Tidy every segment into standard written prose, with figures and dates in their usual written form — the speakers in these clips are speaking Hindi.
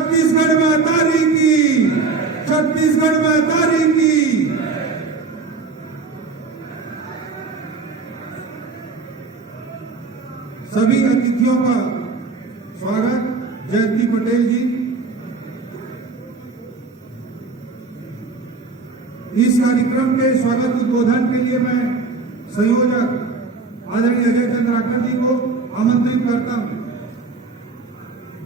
छत्तीसगढ़ मातारी की, छत्तीसगढ़ मातारी की। सभी अतिथियों का स्वागत। जयंती पटेल जी, इस कार्यक्रम के स्वागत उद्बोधन के लिए मैं संयोजक आदरणीय अजय चंद्राकर जी को आमंत्रित करता हूं।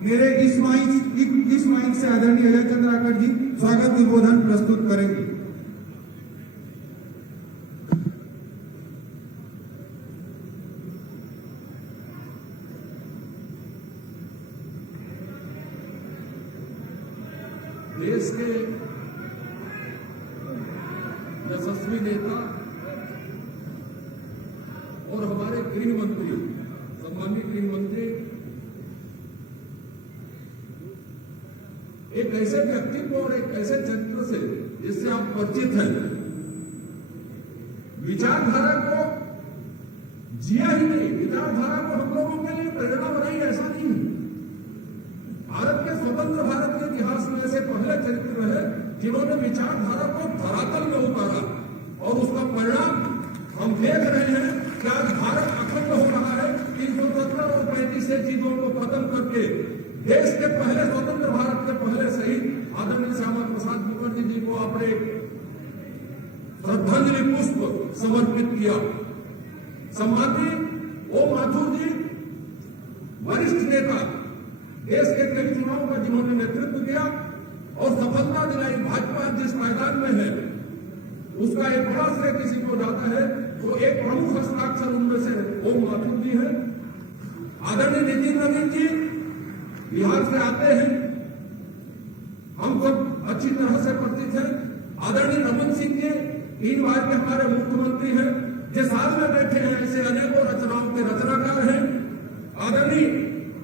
मेरे इस माइक से आदरणीय अजय चंद्राकर जी स्वागत उद्बोधन प्रस्तुत करेंगे। देश के यशस्वी नेता और हमारे गृह मंत्री, सम्मानीय गृह मंत्री, एक ऐसे व्यक्तित्व और एक ऐसे चरित्र से जिससे आप परिचित हैं, विचारधारा को जिया ही नहीं, विचारधारा को हम लोगों के लिए प्रेरणा बनाई, ऐसा नहीं है। भारत के स्वतंत्र भारत के इतिहास में ऐसे पहले चरित्र है जिन्होंने विचारधारा को धरातल में उतारा और उसका परिणाम हम देख रहे हैं कि आज भारत अखंड हो रहा है। 317 और 35 चीजों को खत्म करके देश के पहले स्वतंत्र भारत के पहले शहीद आदरणीय श्यामा प्रसाद मुखर्जी जी को आपने श्रद्धांजलि पुष्प समर्पित किया। सम्मानीय ओम माथुर जी, वरिष्ठ नेता, देश के कई चुनाव का जिन्होंने नेतृत्व किया और सफलता दिलाई, भाजपा जिस मैदान में है उसका एक बड़ा श्रेय किसी को जाता है तो एक प्रमुख हस्ताक्षर उनमें से ओम माथुर जी है। आदरणीय नितिन नवीन जी बिहार से आते हैं, हम सब अच्छी तरह से परिचित हैं। आदरणीय रमन सिंह जी 3 बार के हमारे मुख्यमंत्री हैं, जिस हाल में बैठे हैं ऐसे अनेकों रचनाओं के रचनाकार हैं। आदरणीय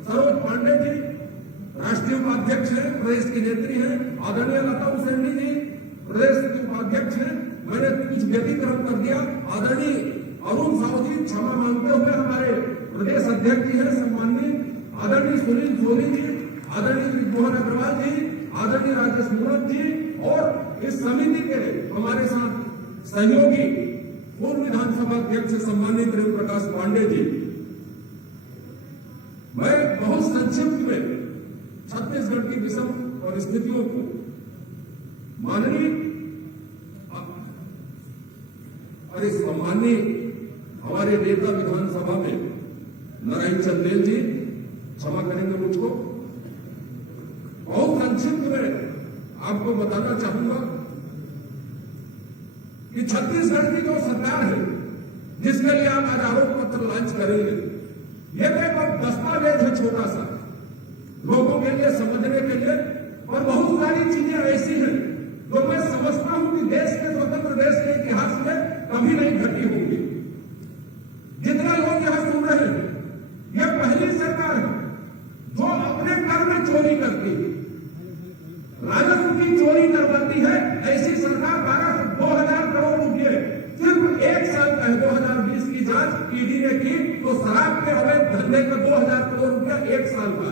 सरोज पांडे जी राष्ट्रीय उपाध्यक्ष हैं, प्रदेश की नेत्री हैं। आदरणीय लता उसेंडी जी प्रदेश के उपाध्यक्ष हैं, मैंने कुछ व्यतिक्रम कर दिया। आदरणीय अरुण साहू जी क्षमा मांगते हुए हमारे प्रदेश अध्यक्ष हैं, सम्माननीय आदरणीय सुनील सोनी जी, आदरणीय मोहन अग्रवाल जी, आदरणीय राजेश मूरत जी और इस समिति के हमारे साथ सहयोगी पूर्व विधानसभा अध्यक्ष सम्माननीय प्रेम प्रकाश पांडे जी। मैं बहुत संक्षिप्त में छत्तीसगढ़ की विषम परिस्थितियों को माननीय और इस सम्माननीय हमारे नेता विधानसभा में नारायण चंदेल जी, क्षमा करेंगे मुझको, बहुत संक्षिप्त में आपको बताना चाहूंगा कि छत्तीसगढ़ की जो सरकार है जिसके लिए आप आज आरोप पत्र लॉन्च करेंगे, ये तो एक दस्तावेज है छोटा सा लोगों के लिए समझने के लिए, और बहुत सारी चीजें ऐसी हैं जो मैं समझता हूं कि देश के स्वतंत्र देश के इतिहास में कभी नहीं घटी होगी। जितना लोग यहां सुन रहे हैं, यह पहली सरकार है जो अपने कर में चोरी करती है, राजस्व की चोरी करवाती है। ऐसी सरकार 2000 करोड़ रुपए सिर्फ एक साल का 2020 की जांच ईडी ने की तो शराब के अवैध धंधे का 2000 करोड़ रुपया एक साल का।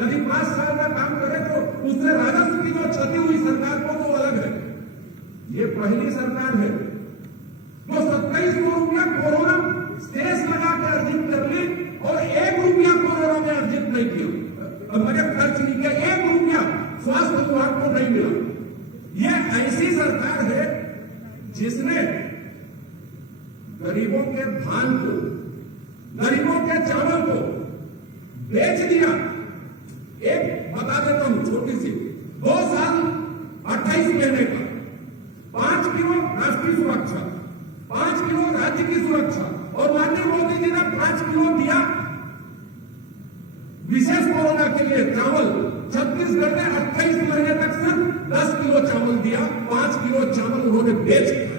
यदि 5 साल का काम करे तो उससे राजस्व की जो क्षति हुई सरकार को तो अलग है। ये पहली सरकार है जो 2700 रुपया कोरोना स्टेज लगा के अर्जित कर ली और 1 रुपया कोरोना में अर्जित नहीं किया, बजट खर्च नहीं किया, 1 रुपया स्वास्थ्य विभाग को नहीं मिला। ये ऐसी सरकार है जिसने गरीबों के धान को, गरीबों के चावल को बेच दिया। एक बता देता हूं छोटी सी, 2 साल 28 महीने का 5 किलो राष्ट्रीय सुरक्षा, 5 किलो राज्य की सुरक्षा, और माननीय मोदी जी ने 5 किलो दिया विशेष कोरोना के लिए चावल। छत्तीसगढ़ ने 28 महीने तक सिर्फ 10 किलो चावल दिया, 5 किलो चावल उन्होंने बेच दिया।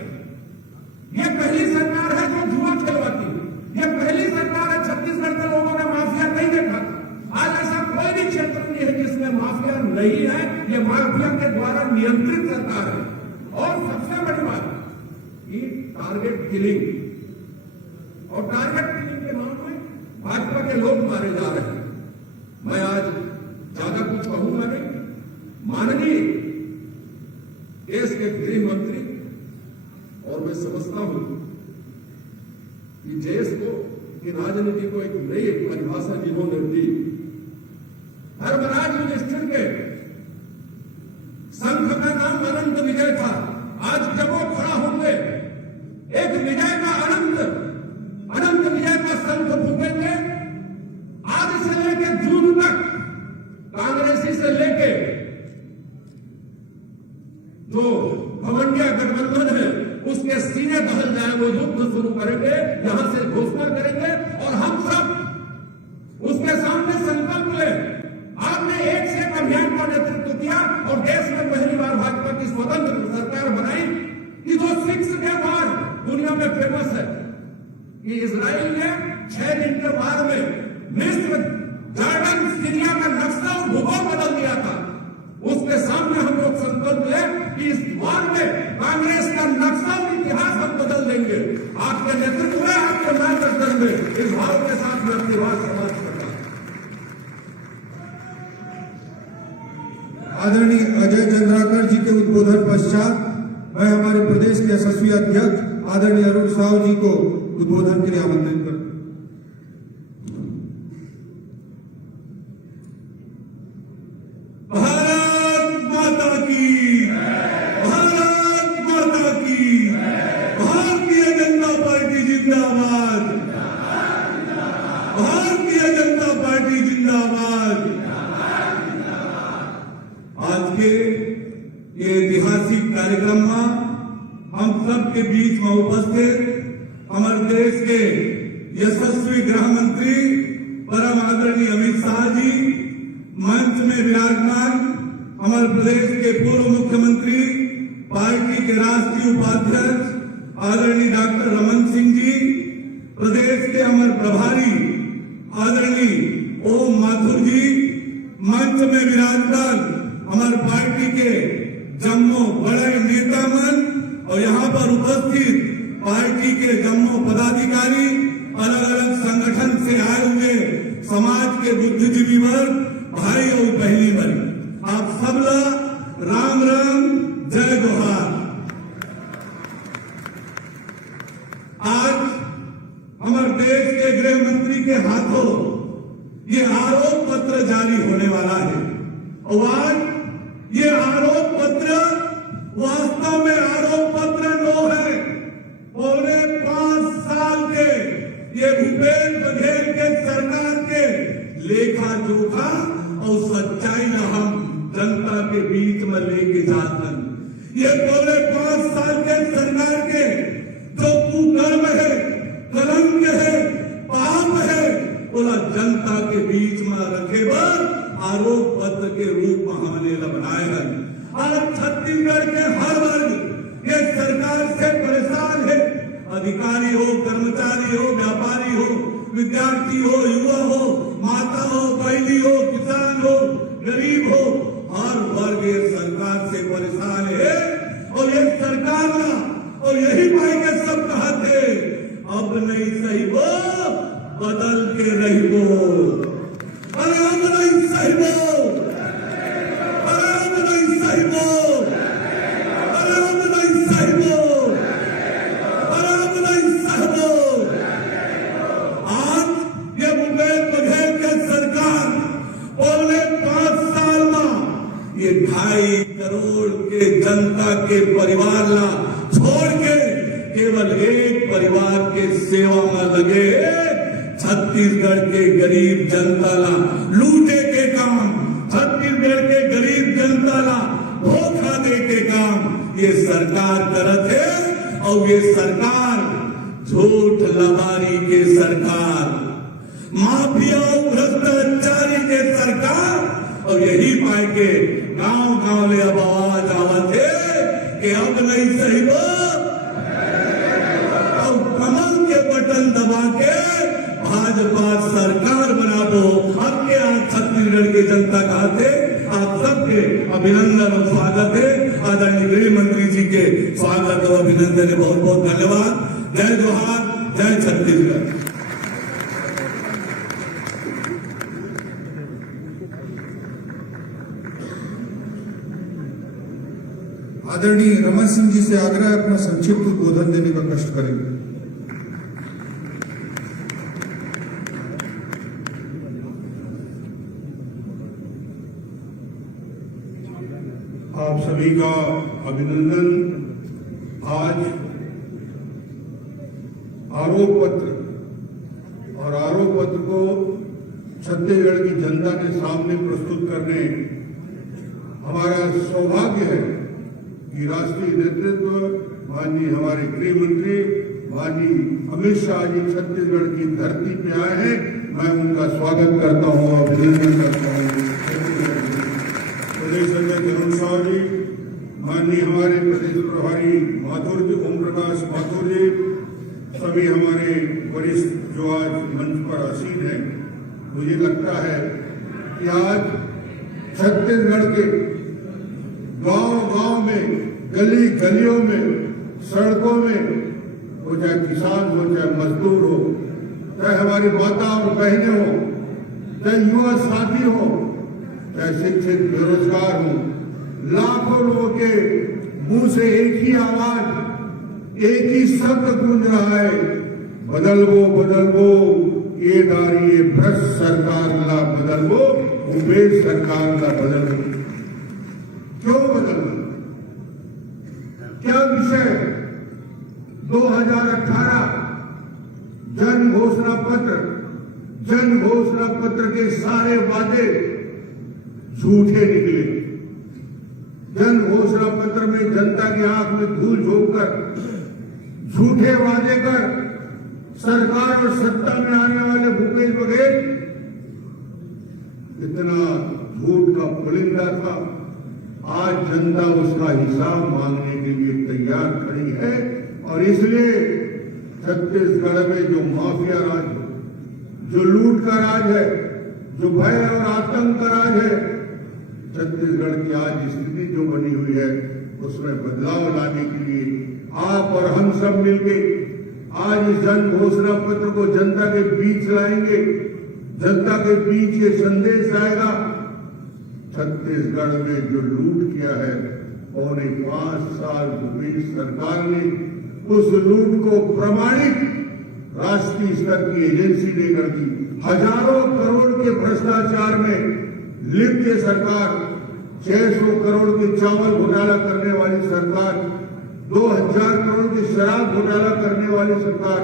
यह पहली सरकार है जो जुआ खिलवाती है। यह पहली सरकार है, छत्तीसगढ़ के लोगों ने माफिया नहीं देखा। आज ऐसा कोई भी क्षेत्र नहीं है जिसमें माफिया नहीं है। ये माफिया के द्वारा नियंत्रित सरकार है। और सबसे बड़ी बात कि टारगेट किलिंग, और टारगेट किलिंग के नाम में भाजपा के लोग मारे जा रहे हैं। मैं आज ज्यादा कुछ कहूंगा नहीं, को कि राजनीति को एक नई परिभाषा जिन्होंने दी। धर्मराज युधिष्ठिर के संघ का नाम अनंत विजय था। आज जब वो खड़ा होंगे, एक विजय का अनंत विजय का संघ फूकेंगे। आज से लेकर जून तक कांग्रेसी से लेके जो भवंडिया गठबंधन है उसके सीने दहल जाए, वो युद्ध शुरू करेंगे, यहां से घोषणा करेंगे और हम सब उसके सामने संकल्प ले। आपने एक से एक अभियान का नेतृत्व किया और देश में पहली बार भाजपा की स्वतंत्र सरकार बनाई कि जो 6 डे वार दुनिया में फेमस है कि इजराइल ने 6 दिन के वार में मिस्र, जॉर्डन, सीरिया का नक्शा और भूगोल बदल दिया था। उसके सामने हम लोग संकल्प ले कि इस वार में कांग्रेस का नक्शा और इतिहास हम बदल देंगे। आपके नेतृत्व में, आपके मार्गदर्शन में इस भाव के साथ मैं अपनी बात समाप्त करता हूं। आदरणीय अजय चंद्राकर जी के उद्बोधन पश्चात मैं हमारे प्रदेश के यशस्वी अध्यक्ष आदरणीय अरुण साहू जी को उद्बोधन के लिए आमंत्रित करता हूं। भारत माता की, भारत माता की, भारतीय जनता पार्टी जिंदाबाद, भारतीय जनता पार्टी जिंदाबाद। आज के ये ऐतिहासिक कार्यक्रम में हम सब के बीच में उपस्थित हमारे देश के यशस्वी गृह मंत्री परम आदरणीय अमित शाह जी, मंच में विराजमान हमारे प्रदेश के पूर्व मुख्यमंत्री, पार्टी के राष्ट्रीय उपाध्यक्ष आदरणीय डॉक्टर रमन सिंह जी, प्रदेश के हमारे प्रभारी आदरणीय ओम माथुर जी, मंच में विराजमान हमारे पार्टी के जम्मू बड़े नेतामन और यहाँ पर उपस्थित पार्टी के जम्मू पदाधिकारी, अलग अलग संगठन से आए हुए समाज के बुद्धिजीवी वर्ग, भाई और बहनी बनी, आप सब लोग राम राम, जय जोहार। आज हमारे देश के गृह मंत्री के हाथों ये आरोप पत्र जारी होने वाला है और आज ये आरोप पत्र वास्तव में आरोप पत्र नो है। पौने 5 साल के ये भूपेश बघेल के सरकार के लेखा जोखा और सच्चाई न हम जनता के बीच में लेके जाते हैं। ये पौने 5 साल के सरकार के जो कुकर्म है, कलंक है, पाप है, बोला जनता के बीच में रखे बर आरोप पत्र के रूप में हमने बनाए हैं। आज छत्तीसगढ़ के हर वर्ग ये सरकार से परेशान है। अधिकारी हो, कर्मचारी हो, व्यापारी हो, विद्यार्थी हो, युवा हो, माता हो, बहनी हो, किसान हो, गरीब हो, हर वर्ग ये सरकार से परेशान है। और ये सरकार ना और यही पाई के सब कहते अब नहीं सही वो बदल के रही वो, अरे अब नहीं सही वो, अरे अब नहीं सही वो, अरे अब नहीं सही वो, अरे अब नहीं सही वो। आज ये भूपेश बघेल के सरकार पौने 5 साल में ये 2.5 करोड़ के जनता के परिवार ला छोड़ के केवल एक परिवार के सेवा में लगे छत्तीसगढ़ के गरीब जनता ला लूटे के काम, छत्तीसगढ़ के गरीब जनता ला धोखा दे के काम ये सरकार करत है। और ये सरकार झूठ लबारी के सरकार, माफिया भ्रष्टाचारी के सरकार। और यही पाए के गांव गांव ले अब आवाज आवत है कि अब नहीं सही वो, और कमल के बटन दबा के भाजपा सरकार बना दो। आपके आज छत्तीसगढ़ की जनता कहते आप सबके अभिनंदन और स्वागत है। आदरणीय गृह मंत्री जी के स्वागत और अभिनंदन है, बहुत बहुत धन्यवाद। जय जोहार, जय छत्तीसगढ़। आदरणीय रमन सिंह जी से आग्रह है अपना संक्षिप्त उद्बोधन देने का कष्ट करेंगे। आप सभी का अभिनंदन। आज आरोप पत्र और आरोप पत्र को छत्तीसगढ़ की जनता के सामने प्रस्तुत करने हमारा सौभाग्य है कि राष्ट्रीय नेतृत्व माननीय हमारे गृह मंत्री माननीय अमित शाह जी छत्तीसगढ़ की धरती पे आए हैं। मैं उनका स्वागत करता हूं, अभिनंदन करता हूं। प्रदेश अध्यक्ष अरुण साव जी, माननीय हमारे प्रदेश प्रभारी माथुर जी, ओम प्रकाश माथुर जी, सभी हमारे वरिष्ठ जो आज मंच पर आसीन हैं, मुझे लगता है कि आज छत्तीसगढ़ के गांव-गांव में, गली गलियों में, सड़कों में, वो चाहे किसान हो, चाहे मजदूर हो, चाहे हमारी माता और बहनें हो, चाहे युवा साथी हो, चाहे शिक्षित बेरोजगार हो, लाखों लोगों के मुंह से एक ही आवाज, एक ही शब्द गूंज रहा है, बदलवो बदलवो ये दारी ये भ्रष्ट सरकार ला बदलवो, भूपेश सरकार ला बदलवो। क्यों बदलना? क्या विषय? 2018 जन घोषणा पत्र के सारे वादे झूठे निकले। जन घोषणा पत्र में जनता की आंख में धूल झोंककर झूठे वादे कर सरकार और सत्ता में आने वाले भूपेश बघेल इतना झूठ का पुलिंदा था। आज जनता उसका हिसाब मांगने के लिए तैयार खड़ी है और इसलिए छत्तीसगढ़ में जो माफिया राज है, जो लूट का राज है, जो भय और आतंक का राज है, छत्तीसगढ़ की आज स्थिति जो बनी हुई है उसमें बदलाव लाने के लिए आप और हम सब मिलके आज इस जन घोषणा पत्र को जनता के बीच लाएंगे। जनता के बीच ये संदेश आएगा, छत्तीसगढ़ में जो लूट किया है 5.25 साल भूपेश सरकार ने, उस लूट को प्रमाणित राष्ट्रीय स्तर की एजेंसी ने कर दी। हजारों करोड़ के भ्रष्टाचार में लिप्त ये सरकार, 600 करोड़ के चावल घोटाला करने वाली सरकार, 2000 करोड़ की शराब घोटाला करने वाली सरकार,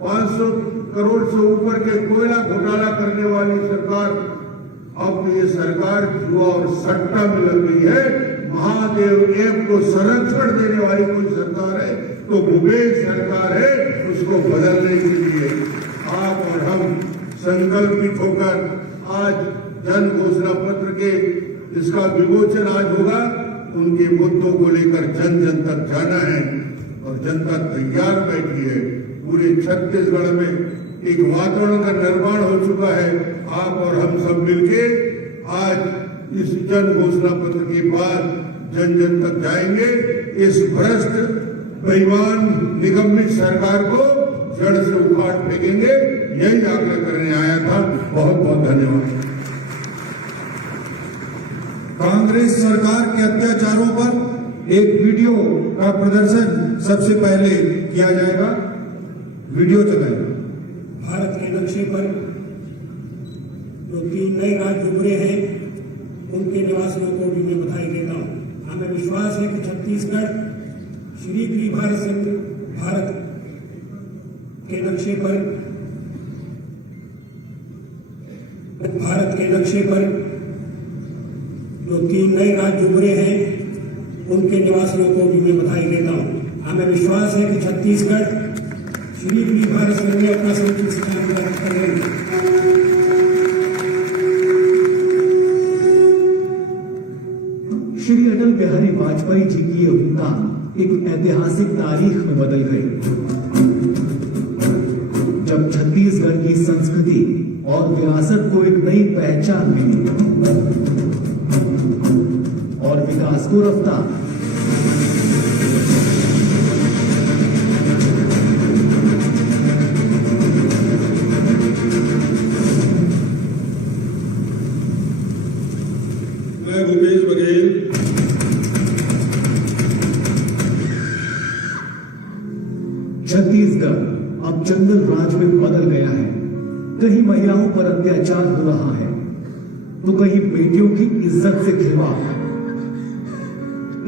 500 करोड़ से ऊपर के कोयला घोटाला करने वाली सरकार, अब ये सरकार जुआ और सट्टा में लग गई है। महादेव ऐप को संरक्षण देने वाली कोई सरकार है तो भूपेश सरकार है। उसको बदलने के लिए आप और हम संकल्पित होकर आज जन घोषणा पत्र के इसका विमोचन आज होगा। उनके मुद्दों को लेकर जन जन तक जाना है और जनता तैयार बैठी है। पूरे छत्तीसगढ़ में एक वातावरण का निर्माण हो चुका है। आप और हम सब मिलके आज इस जन घोषणा पत्र के बाद जन जन तक जाएंगे। इस भ्रष्ट बेईमान निगमित सरकार को जड़ से उखाड़ फेंकेंगे। यही आग्रह करने आया था। बहुत बहुत धन्यवाद। कांग्रेस सरकार के अत्याचारों पर एक वीडियो का प्रदर्शन सबसे पहले किया जाएगा। वीडियो चलाएगा। भारत के नक्शे पर जो 3 नए राज्य उभरे हैं उनके निवासियों को भी मैं बधाई देता हूं। हमें विश्वास है कि छत्तीसगढ़ श्री गृह भारत संघ भारत के नक्शे पर जो 3 नए राज्य उभरे हैं उनके निवासियों को भी मैं बधाई देता हूं। हमें विश्वास है कि छत्तीसगढ़ श्री गृह भारत संघ में अपना समुचित स्थान प्राप्त करेंगे। श्री अटल बिहारी वाजपेयी जी की ये उड़ान एक ऐतिहासिक तारीख में बदल गई, जब छत्तीसगढ़ की संस्कृति और विरासत को एक नई पहचान मिली और विकास को रफ्तार। मैं भूपेश बघेल छत्तीसगढ़ अब जंगल राज में बदल गया है। कहीं महिलाओं पर अत्याचार हो रहा है तो कहीं बेटियों की इज्जत से खिलवाड़।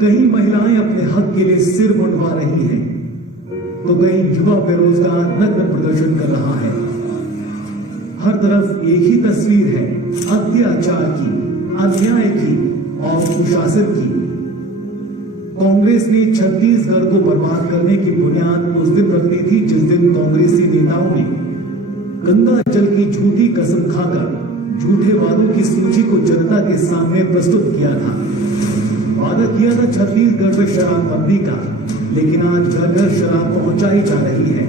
कई महिलाएं अपने हक के लिए सिर मुंडवा रही हैं, तो कई युवा बेरोजगार नग्न प्रदर्शन कर रहा है। हर तरफ एक ही तस्वीर है, अत्याचार की, अन्याय की और कुशासन की। कांग्रेस ने छत्तीसगढ़ को बर्बाद करने की बुनियाद उस दिन रख दी थी जिस दिन कांग्रेसी नेताओं ने गंगा जल की झूठी कसम खाकर झूठे वादों की सूची को जनता के सामने प्रस्तुत किया था। वादा किया था छत्तीसगढ़ में शराबबंदी का, लेकिन आज घर घर शराब पहुंचाई जा रही है।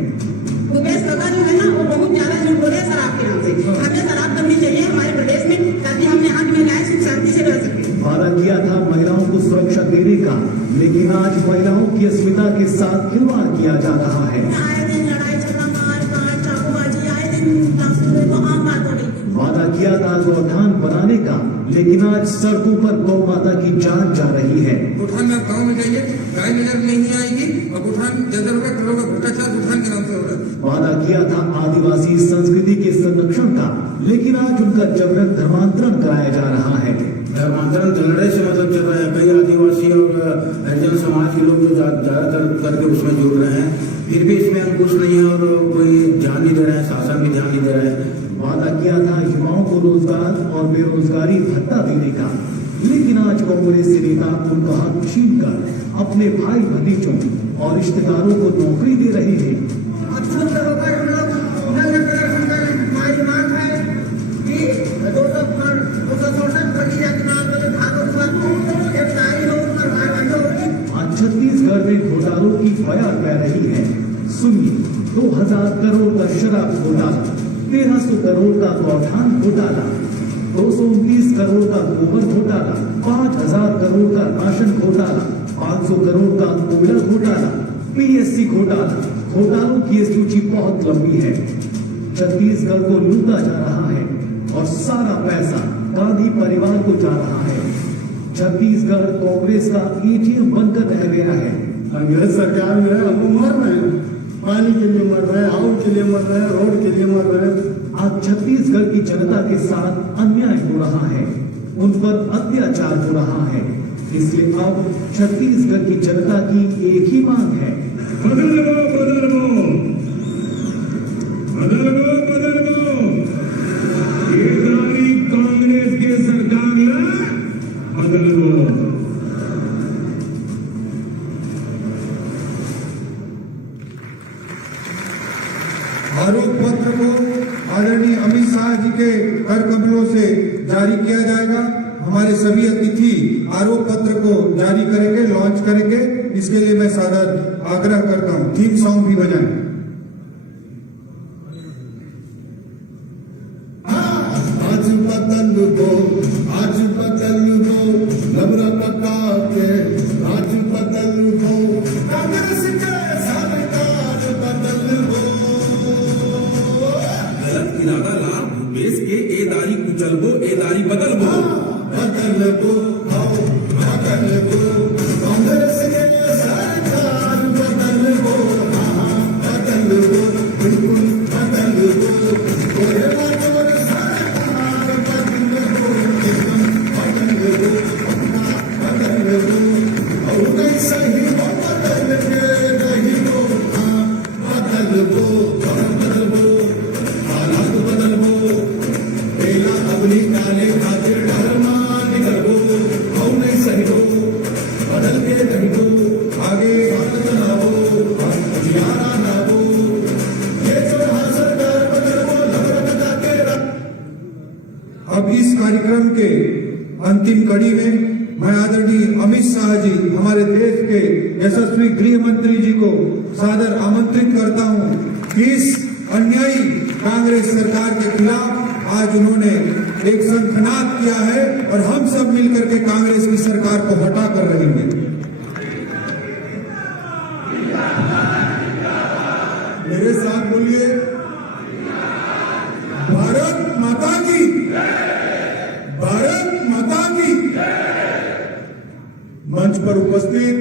भूपेश बाबा जो है ना, वो बहुत ज्यादा झूठ बोले शराब के नाम से। हमें शराब करनी चाहिए हमारे प्रदेश में, ताकि हम यहाँ की महिलाएं सुख शांति से रह सके। वादा किया था महिलाओं को सुरक्षा देने का, लेकिन आज महिलाओं की अस्मिता के साथ खिलवाड़ किया जा रहा है। आए दिन लड़ाई झगड़ा, मार काट, चाकूबाजी, आए दिन तो आम बात हो गई। वादा किया था गौठान बनाने का, लेकिन आज सड़कों पर गौ माता की जान जा रही है। गौठान में गाँव में जाइए, गाय नजर नहीं आएगी और गौठान ज्यादा रुपया करोड़ भ्रष्टाचार गौठान के नाम से हो रहा है। वादा किया था आदिवासी संस्कृति के संरक्षण का, लेकिन आज उनका जबरन धर्मांतरण कराया जा रहा है। धर्मांतरण कन्नड़े से मतलब चल रहा है। कई आदिवासी और हरिजन समाज के लोग जो ज्यादातर करके उसमें जुड़ रहे हैं, फिर भी इसमें अंकुश नहीं है और कोई ध्यान नहीं दे रहा है, शासन भी ध्यान नहीं दे रहा है। वादा किया था युवाओं को रोजगार और बेरोजगारी भत्ता देने का, लेकिन आज कांग्रेस नेता उनका हक छीन कर अपने भाई भतीजों और रिश्तेदारों को नौकरी दे रहे हैं। आज छत्तीसगढ़ में घोटालों की बयार बह रही है। सुनिए, 2000 करोड़ का शराब घोटाला, 1300 करोड़ का गौठान घोटाला, 229 करोड़ का गोबर घोटाला, 5000 करोड़ का राशन घोटाला, 500 करोड़ का कोयला घोटाला, पीएससी घोटाला। घोटालों की ये सूची बहुत लंबी है। छत्तीसगढ़ को लूटा जा रहा है और सारा पैसा गांधी परिवार को जा रहा है। छत्तीसगढ़ कांग्रेस का एटीएम बनकर रह गया है। कांग्रेस सरकार में हम मर रहे हैं, पानी के लिए मर रहे हैं, हाउस के लिए मर रहे हैं, रोड के लिए मर रहे हैं। आज छत्तीसगढ़ की जनता के साथ अन्याय हो रहा है, उन पर अत्याचार हो रहा है। इसलिए अब छत्तीसगढ़ की जनता की एक ही मांग है, बदलबो बदलबो बदलबो बदलबो ये दारी कांग्रेस के सरकार ला बदलबो। आरोप पत्र को आदरणीय अमित शाह जी के कर कमलों से जारी किया जाएगा। हमारे सभी अतिथि आरोप पत्र को जारी करेंगे, लॉन्च करेंगे। इसके लिए मैं सादर आग्रह करता हूं, थीम सॉन्ग भी बजाएं। आज बदल दो नबरा पका के, आज बदल दो कांग्रेस के सरकार बदल दो। गलत इरादा ला भूपेश के ए दारी कुचलबो, ए दारी बदलबो। बदलबो आओ बदलबो, कांग्रेस के सरकार बदलबो। बदलबो बिल्कुल बदलबो, कोई बात सरकार बदलबो, एकदम बदलबो, बदलबो और नहीं सही बदल के नहीं हो। बदलबो बदलबो, हालात बदलबो, बेला अपनी काले खातिर डरमा निकलबो और नहीं सही हो, बदल के नहीं हो। आगे बनाओ यारा लाओ, ये जो सरकार बदलबो लगा के रख। अब इस कार्यक्रम के अंतिम कड़ी में मैं आदरणीय अमित शाह जी, हमारे देश के यशस्वी गृह मंत्री जी को सादर आमंत्रित करता हूं कि इस अन्यायी कांग्रेस सरकार के खिलाफ आज उन्होंने एक शंखनाद किया है और हम सब मिलकर के कांग्रेस की सरकार को हटा कर रहेंगे। मेरे साथ बोलिए, भारत माता की, भारत माता की। मंच पर उपस्थित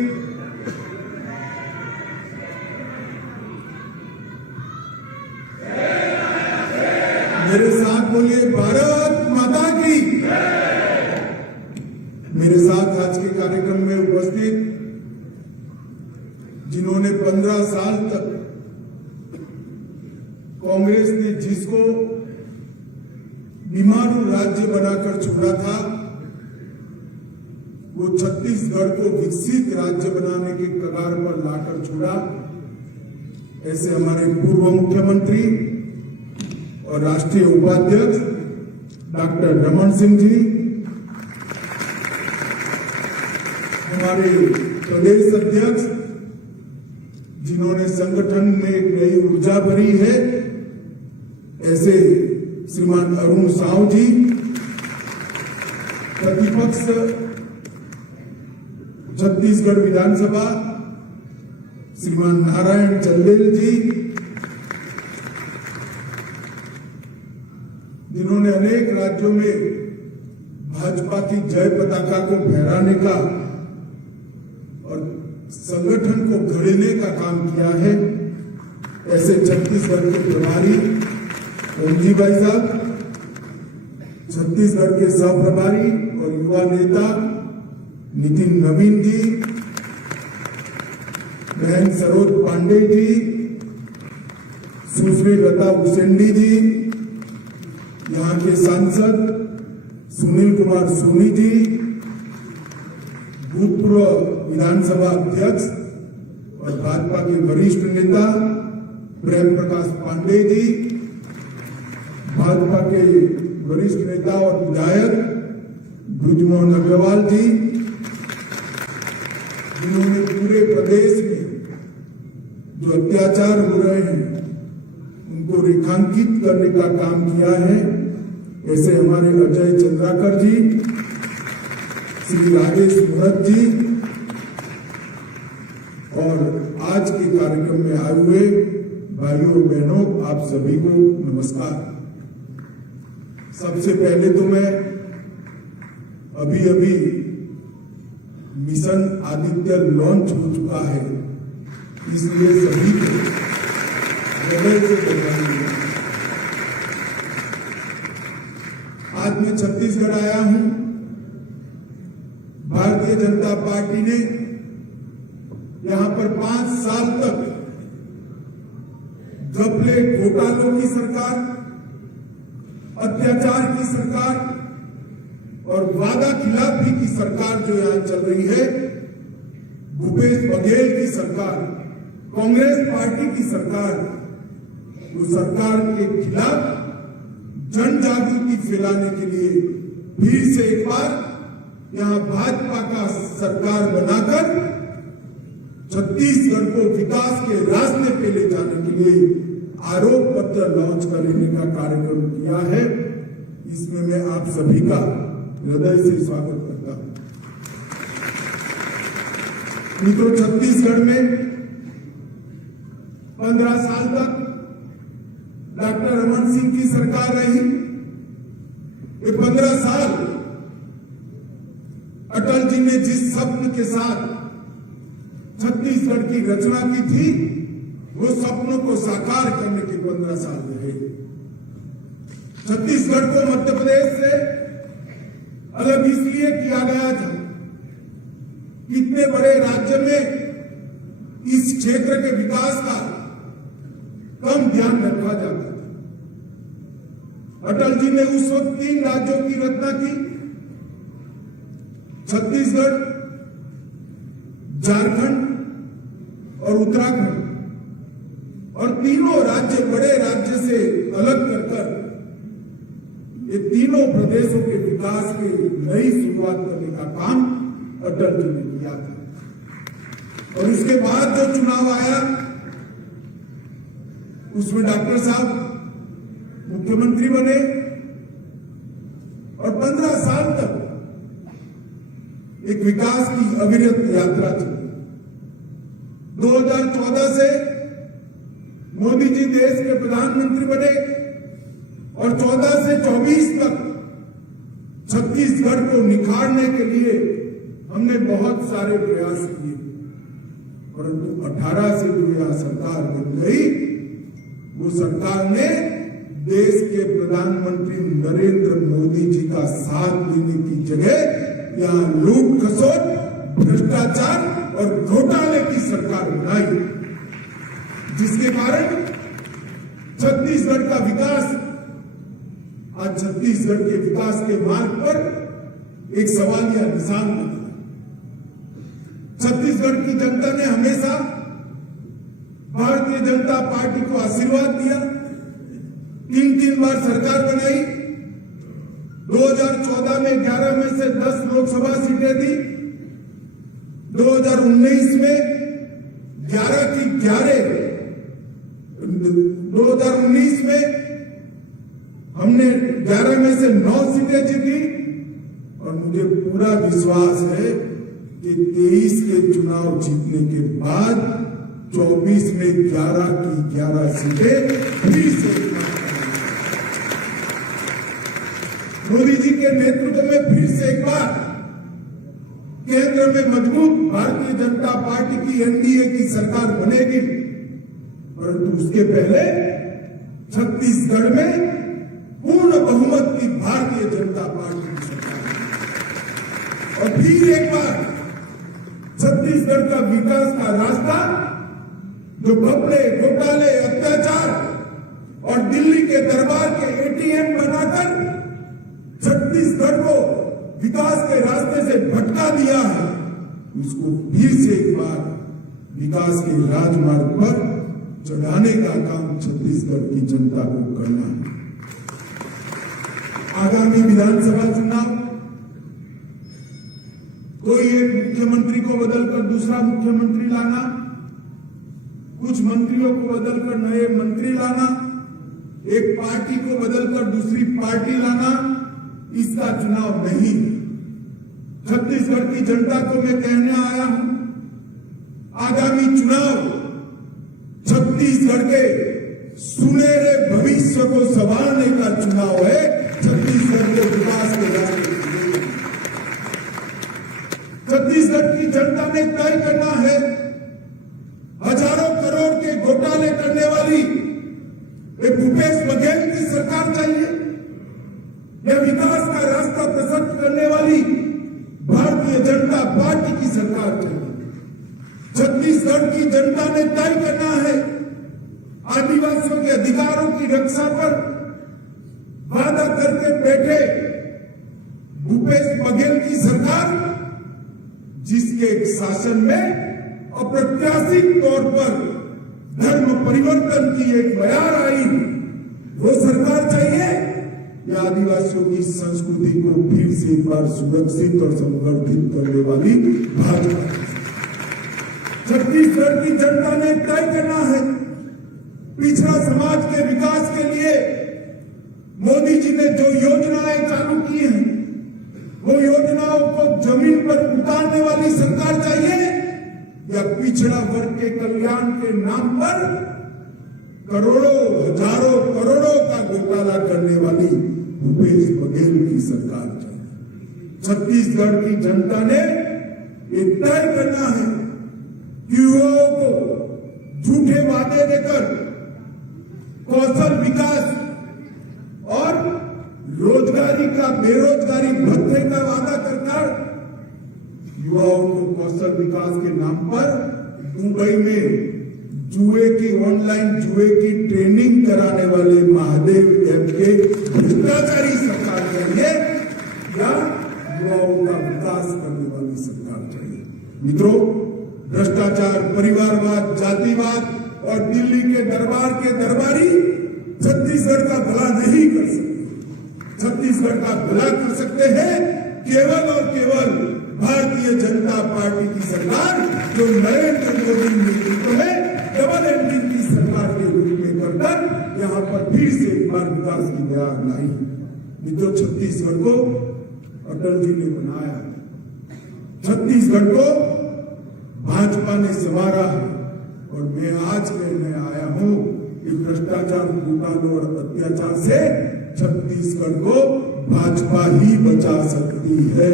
मेरे साथ बोलिए, भारत माता की। मेरे साथ आज के कार्यक्रम में उपस्थित जिन्होंने 15 साल तक कांग्रेस ने जिसको बीमारू राज्य बनाकर छोड़ा था, वो छत्तीसगढ़ को विकसित राज्य बनाने के कगार पर लाकर छोड़ा। ऐसे हमारे पूर्व मुख्यमंत्री और राष्ट्रीय उपाध्यक्ष डॉक्टर रमन सिंह जी, हमारे प्रदेश अध्यक्ष जिन्होंने संगठन में एक नई ऊर्जा भरी है, ऐसे श्रीमान अरुण साव जी, प्रतिपक्ष छत्तीसगढ़ विधानसभा श्रीमान नारायण चंदेल जी, जिन्होंने अनेक राज्यों में भाजपा की जय पताका को फहराने का और संगठन को घड़ेने का काम किया है, ऐसे छत्तीसगढ़ के प्रभारी ओमजी भाई साहब, छत्तीसगढ़ के सह प्रभारी और युवा नेता नितिन नवीन जी, बहन सरोज पांडे जी, सुश्री लता उसेंडी जी, यहाँ के सांसद सुनील कुमार सोनी जी, भूतपूर्व विधानसभा अध्यक्ष और भाजपा के वरिष्ठ नेता प्रेम प्रकाश पांडे जी, भाजपा के वरिष्ठ नेता और विधायक ब्रिजमोहन अग्रवाल जी, जिन्होंने पूरे प्रदेश में जो अत्याचार हो रहे हैं उनको रेखांकित करने का काम किया है, ऐसे हमारे अजय चंद्राकर जी, श्री राजेश मूरत जी और आज के कार्यक्रम में आए हुए भाइयों और बहनों, आप सभी को नमस्कार। सबसे पहले तो मैं अभी मिशन आदित्य लॉन्च हो चुका है, इसलिए सभी को हृदय से बधाई। आज मैं छत्तीसगढ़ आया हूं। भारतीय जनता पार्टी ने यहां पर 5 साल तक घपले घोटालों की सरकार, अत्याचार की सरकार और वादा खिलाफी की सरकार जो यहां चल रही है, भूपेश बघेल की सरकार, कांग्रेस पार्टी की सरकार, वो सरकार के खिलाफ जन जागृति फैलाने के लिए फिर से एक बार यहां भाजपा का सरकार बनाकर छत्तीसगढ़ को विकास के रास्ते पे ले जाने के लिए आरोप पत्र लॉन्च करने का कार्यक्रम किया है। इसमें मैं आप सभी का हृदय से स्वागत करता हूं। मित्रों, छत्तीसगढ़ में 15 साल तक डॉक्टर रमन सिंह की सरकार रही। ये 15 साल अटल जी ने जिस सपन के साथ छत्तीसगढ़ की रचना की थी, वो सपनों को साकार करने के 15 साल रहे। छत्तीसगढ़ को मध्य प्रदेश से अलग इसलिए किया गया था, इतने बड़े राज्य में इस क्षेत्र के विकास का कम ध्यान रखा जाता था। अटल जी ने उस वक्त 3 राज्यों की रचना की, छत्तीसगढ़, झारखंड और उत्तराखंड, और तीनों राज्य बड़े राज्य से अलग कर ये तीनों प्रदेशों के विकास की नई शुरुआत करने का काम अटल जी ने किया था। और उसके बाद जो चुनाव आया, उसमें डॉक्टर साहब मुख्यमंत्री बने और 15 साल तक एक विकास की अविरत यात्रा चली। 2014 से मोदी जी देश के प्रधानमंत्री बने और 14 से 24 तक छत्तीसगढ़ को निखारने के लिए हमने बहुत सारे प्रयास किए, परंतु 18 से जो यह सरकार बन गई, वो सरकार ने देश के प्रधानमंत्री नरेंद्र मोदी जी का साथ देने की जगह यहाँ लूट खसोट, भ्रष्टाचार और घोटाले की सरकार बनाई, जिसके कारण छत्तीसगढ़ का विकास आज छत्तीसगढ़ के विकास के मार्ग पर एक सवालिया निशान बना। छत्तीसगढ़ की जनता ने हमेशा भारतीय जनता पार्टी को आशीर्वाद दिया, 3 बार सरकार बनाई, 2014 में 11 में से 10 लोकसभा सीटें दी, 2019 में 11 की 11, 2019 में हमने 11 में से 9 सीटें जीती और मुझे पूरा विश्वास है कि 23 के चुनाव जीतने के बाद 24 में 11 की 11 सीटें फिर से मोदी जी के नेतृत्व में फिर से एक बार केंद्र में मजबूत भारतीय जनता पार्टी की एनडीए की सरकार बनेगी, परंतु उसके पहले छत्तीसगढ़ में पूर्ण बहुमत की भारतीय जनता पार्टी की सरकार और फिर एक बार छत्तीसगढ़ का विकास का रास्ता जो घपले, घोटाले, अत्याचार और दिल्ली के दरबार के एटीएम बनाकर छत्तीसगढ़ को विकास के रास्ते से भटका दिया है, उसको फिर से एक बार विकास के राजमार्ग पर चढ़ाने का काम छत्तीसगढ़ की जनता को करना है। आगामी विधानसभा चुनाव कोई एक मुख्यमंत्री को बदलकर दूसरा मुख्यमंत्री लाना, कुछ मंत्रियों को बदलकर नए मंत्री लाना, एक पार्टी को बदलकर दूसरी पार्टी लाना, इसका चुनाव नहीं। छत्तीसगढ़ की जनता को मैं कहने आया हूं, आगामी चुनाव छत्तीसगढ़ के सुनहरे भविष्य को संभालने का चुनाव है, छत्तीसगढ़ के विकास के रास्ते। छत्तीसगढ़ की जनता ने तय करना है, हजारों करोड़ के घोटाले करने वाली एक भूपेश बघेल की सरकार चाहिए या विकास का रास्ता प्रशस्त करने वाली भारतीय जनता पार्टी की सरकार चाहिए। छत्तीसगढ़ की जनता ने तय करना है, आदिवासियों के अधिकारों की रक्षा पर वादा करके बैठे भूपेश बघेल की सरकार, जिसके शासन में अप्रत्याशित तौर पर धर्म परिवर्तन की एक बयार आई, वो सरकार चाहिए या आदिवासियों की संस्कृति को फिर से एक बार सुरक्षित और संवर्धित करने वाली भाजपा। छत्तीसगढ़ की जनता ने तय करना है, पिछड़ा समाज के विकास के लिए मोदी जी ने जो योजनाएं चालू की हैं, वो योजनाओं को जमीन पर उतारने वाली सरकार चाहिए या पिछड़ा वर्ग के कल्याण के नाम पर करोड़ों, हजारों करोड़ों का घोटाला करने वाली भूपेश बघेल की सरकार चाहिए। छत्तीसगढ़ की जनता ने ये तय करना है कि युवाओं को झूठे वादे देकर कौशल विकास और रोजगारी का, बेरोजगारी भत्ते का वादा कर युवाओं को कौशल विकास के नाम पर दुबई में ऑनलाइन जुए की ट्रेनिंग कराने वाले महादेव ऐप के भ्रष्टाचारी सरकार चाहिए या युवाओं का विकास करने वाली सरकार चाहिए। मित्रों, भ्रष्टाचार, परिवारवाद, जातिवाद और दिल्ली के दरबार के दरबारी छत्तीसगढ़ का भला नहीं कर सकते। छत्तीसगढ़ का भला कर सकते हैं केवल और केवल भारतीय जनता पार्टी की सरकार, जो नरेंद्र मोदी नेतृत्व में डबल इंजन की सरकार के रूप में करकर यहां पर फिर से एक बार विकास की बयार लाई। मित्रों, छत्तीसगढ़ को अटल जी ने बनाया, छत्तीसगढ़ को भाजपा ने संवारा है और मैं आज कहने आया हूं कि भ्रष्टाचार, घोटालों और अत्याचार से छत्तीसगढ़ को भाजपा ही बचा सकती है।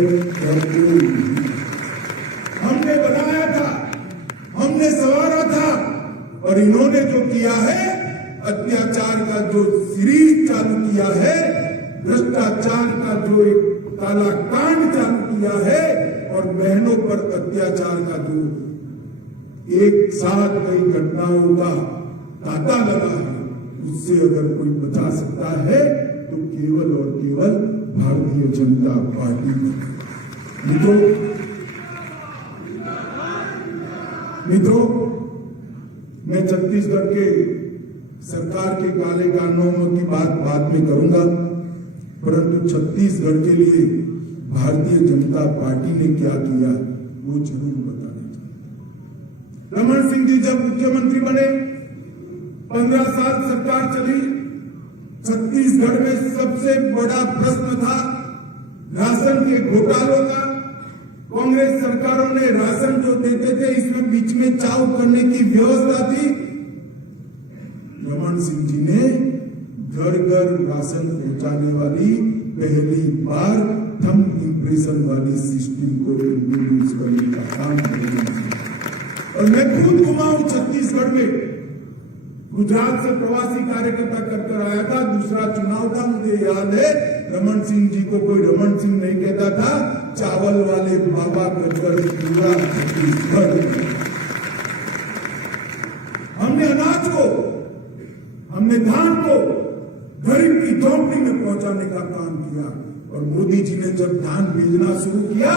हमने बनाया था, हमने संवारा था और इन्होंने जो किया है, अत्याचार का जो सीरीज चालू किया है, भ्रष्टाचार का जो एक काला कांड चालू किया है और बहनों पर अत्याचार का जो एक साथ कई घटनाओं का तांता लगा है, उससे अगर कोई बचा सकता है तो केवल और केवल भारतीय जनता पार्टी। मित्रों, मैं छत्तीसगढ़ के सरकार के काले कानूनों की बात बाद में करूंगा, परंतु छत्तीसगढ़ के लिए भारतीय जनता पार्टी ने क्या किया वो जरूर बताना चाहिए। रमन सिंह जी जब मुख्यमंत्री बने, 15 साल सरकार चली, छत्तीसगढ़ में सबसे बड़ा प्रश्न था राशन के घोटालों का। कांग्रेस सरकारों ने राशन जो देते थे इसमें बीच में चाव करने की व्यवस्था थी। रमन सिंह जी ने घर घर राशन पहुंचाने वाली पहली बार थंब इंप्रेशन वाली सिस्टम को इंट्रोड्यूस करने का काम किया। और मैं खुद घुमा हूं छत्तीसगढ़ में, गुजरात से प्रवासी कार्यकर्ता कर आया था, दूसरा चुनाव था, मुझे याद है। रमन सिंह जी को कोई रमन सिंह नहीं कहता था, चावल वाले बाबा कहकर पूरा छत्तीसगढ़। हमने अनाज को, हमने धान को गरीब की झोंपड़ी में पहुंचाने का काम किया। और मोदी जी ने जब धान भेजना शुरू किया,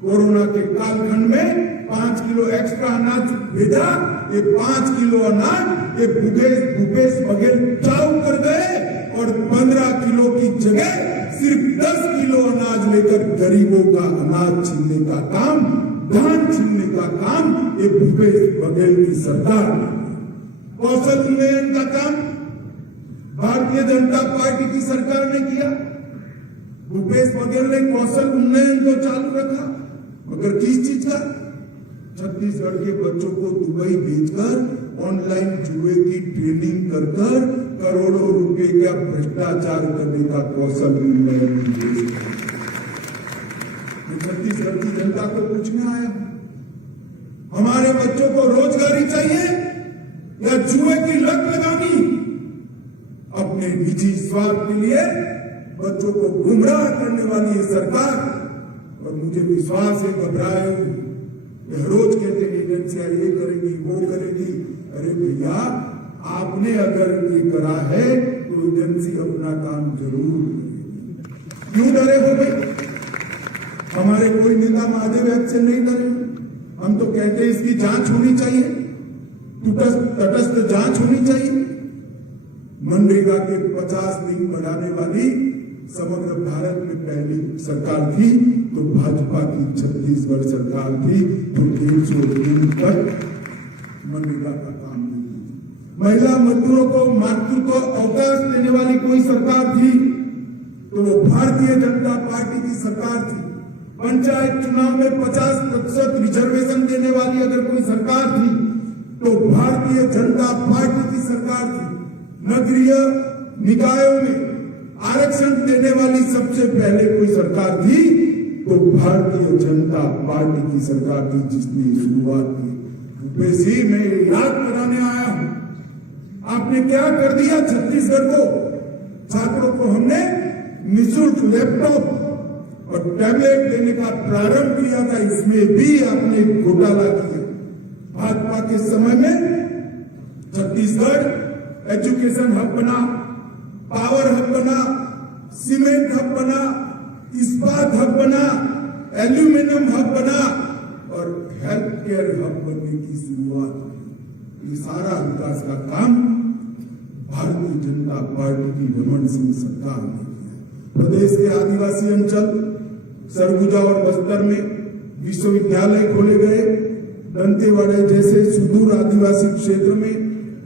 कोरोना के कालखंड में 5 किलो एक्स्ट्रा अनाज भेजा। ये 5 किलो अनाज ये भूपेश बघेल चाव कर गए और 15 किलो की जगह सिर्फ 10 किलो अनाज लेकर गरीबों का अनाज छीनने का काम, धान छीनने का काम ये भूपेश बघेल की सरकार ने। कौशल उन्नयन का काम भारतीय जनता पार्टी की सरकार ने किया। भूपेश बघेल ने कौशल उन्नयन को चालू रखा, मगर किस चीज का? छत्तीसगढ़ के बच्चों को दुबई भेजकर ऑनलाइन जुए की ट्रेनिंग कर करोड़ों रुपए का भ्रष्टाचार करने का कौशल उन्नयन। छत्तीसगढ़ की जनता को पूछने आया, हमारे बच्चों को रोजगारी चाहिए या जुए की लत लगानी? अपने निजी स्वार्थ के लिए बच्चों को गुमराह करने वाली ये सरकार। और मुझे विश्वास है, घबराए रोज कहते हैं एजेंसियां ये करेगी वो करेगी। अरे भैया, आपने अगर ये करा है तो एजेंसी अपना काम जरूर करेगी। क्यों डरे हो भाई? हमारे कोई नेता महादेव ऐप से नहीं डरे। हम तो कहते हैं इसकी जांच होनी चाहिए, तटस्थ जांच होनी चाहिए। मनरेगा के 50 दिन बढ़ाने वाली समग्र भारत में पहली सरकार थी तो भाजपा की छत्तीसगढ़ सरकार थी, तो 150 दिन तक मनरेगा का काम नहीं किया। महिला मजदूरों को मातृत्व अवकाश देने वाली कोई सरकार थी तो वो भारतीय जनता पार्टी की सरकार थी। पंचायत चुनाव में 50% रिजर्वेशन देने वाली अगर कोई सरकार थी तो भारतीय जनता पार्टी की सरकार थी। नगरीय निकायों में आरक्षण देने वाली सबसे पहले कोई सरकार थी तो भारतीय जनता पार्टी की सरकार थी जिसने शुरुआत की। वैसे मैं याद कराने आया हूं, आपने क्या कर दिया छत्तीसगढ़ को? छात्रों को हमने निःशुल्क लैपटॉप और टैबलेट देने का प्रारंभ किया था, इसमें भी आपने घोटाला किया। भाजपा के समय में छत्तीसगढ़ एजुकेशन हब बना, पावर हब बना, सीमेंट हब बना, इस्पात हब बना, एल्यूमिनियम हब बना और हेल्थ केयर हब बनने की शुरुआत। ये सारा विकास का काम भारतीय जनता पार्टी की रमन सिंह सरकार ने किया। प्रदेश के आदिवासी अंचल सरगुजा और बस्तर में विश्वविद्यालय खोले गए। दंतेवाड़े जैसे सुदूर आदिवासी क्षेत्र में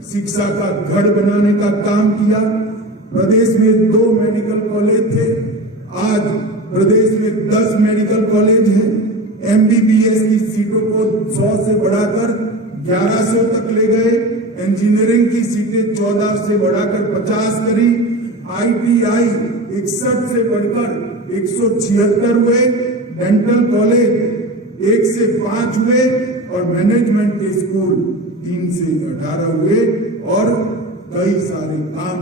शिक्षा का गढ़ बनाने का काम किया। प्रदेश में 2 मेडिकल कॉलेज थे, आज प्रदेश में 10 मेडिकल कॉलेज हैं। एमबीबीएस की सीटों को 100 से बढ़ाकर 1100 तक ले गए। इंजीनियरिंग की सीटें 14 से बढ़ाकर 50 करी। आईटीआई 61 से बढ़कर 176 हुए। डेंटल कॉलेज 1 से 5 हुए और मैनेजमेंट के स्कूल 3 से 18 हुए। और कई सारे काम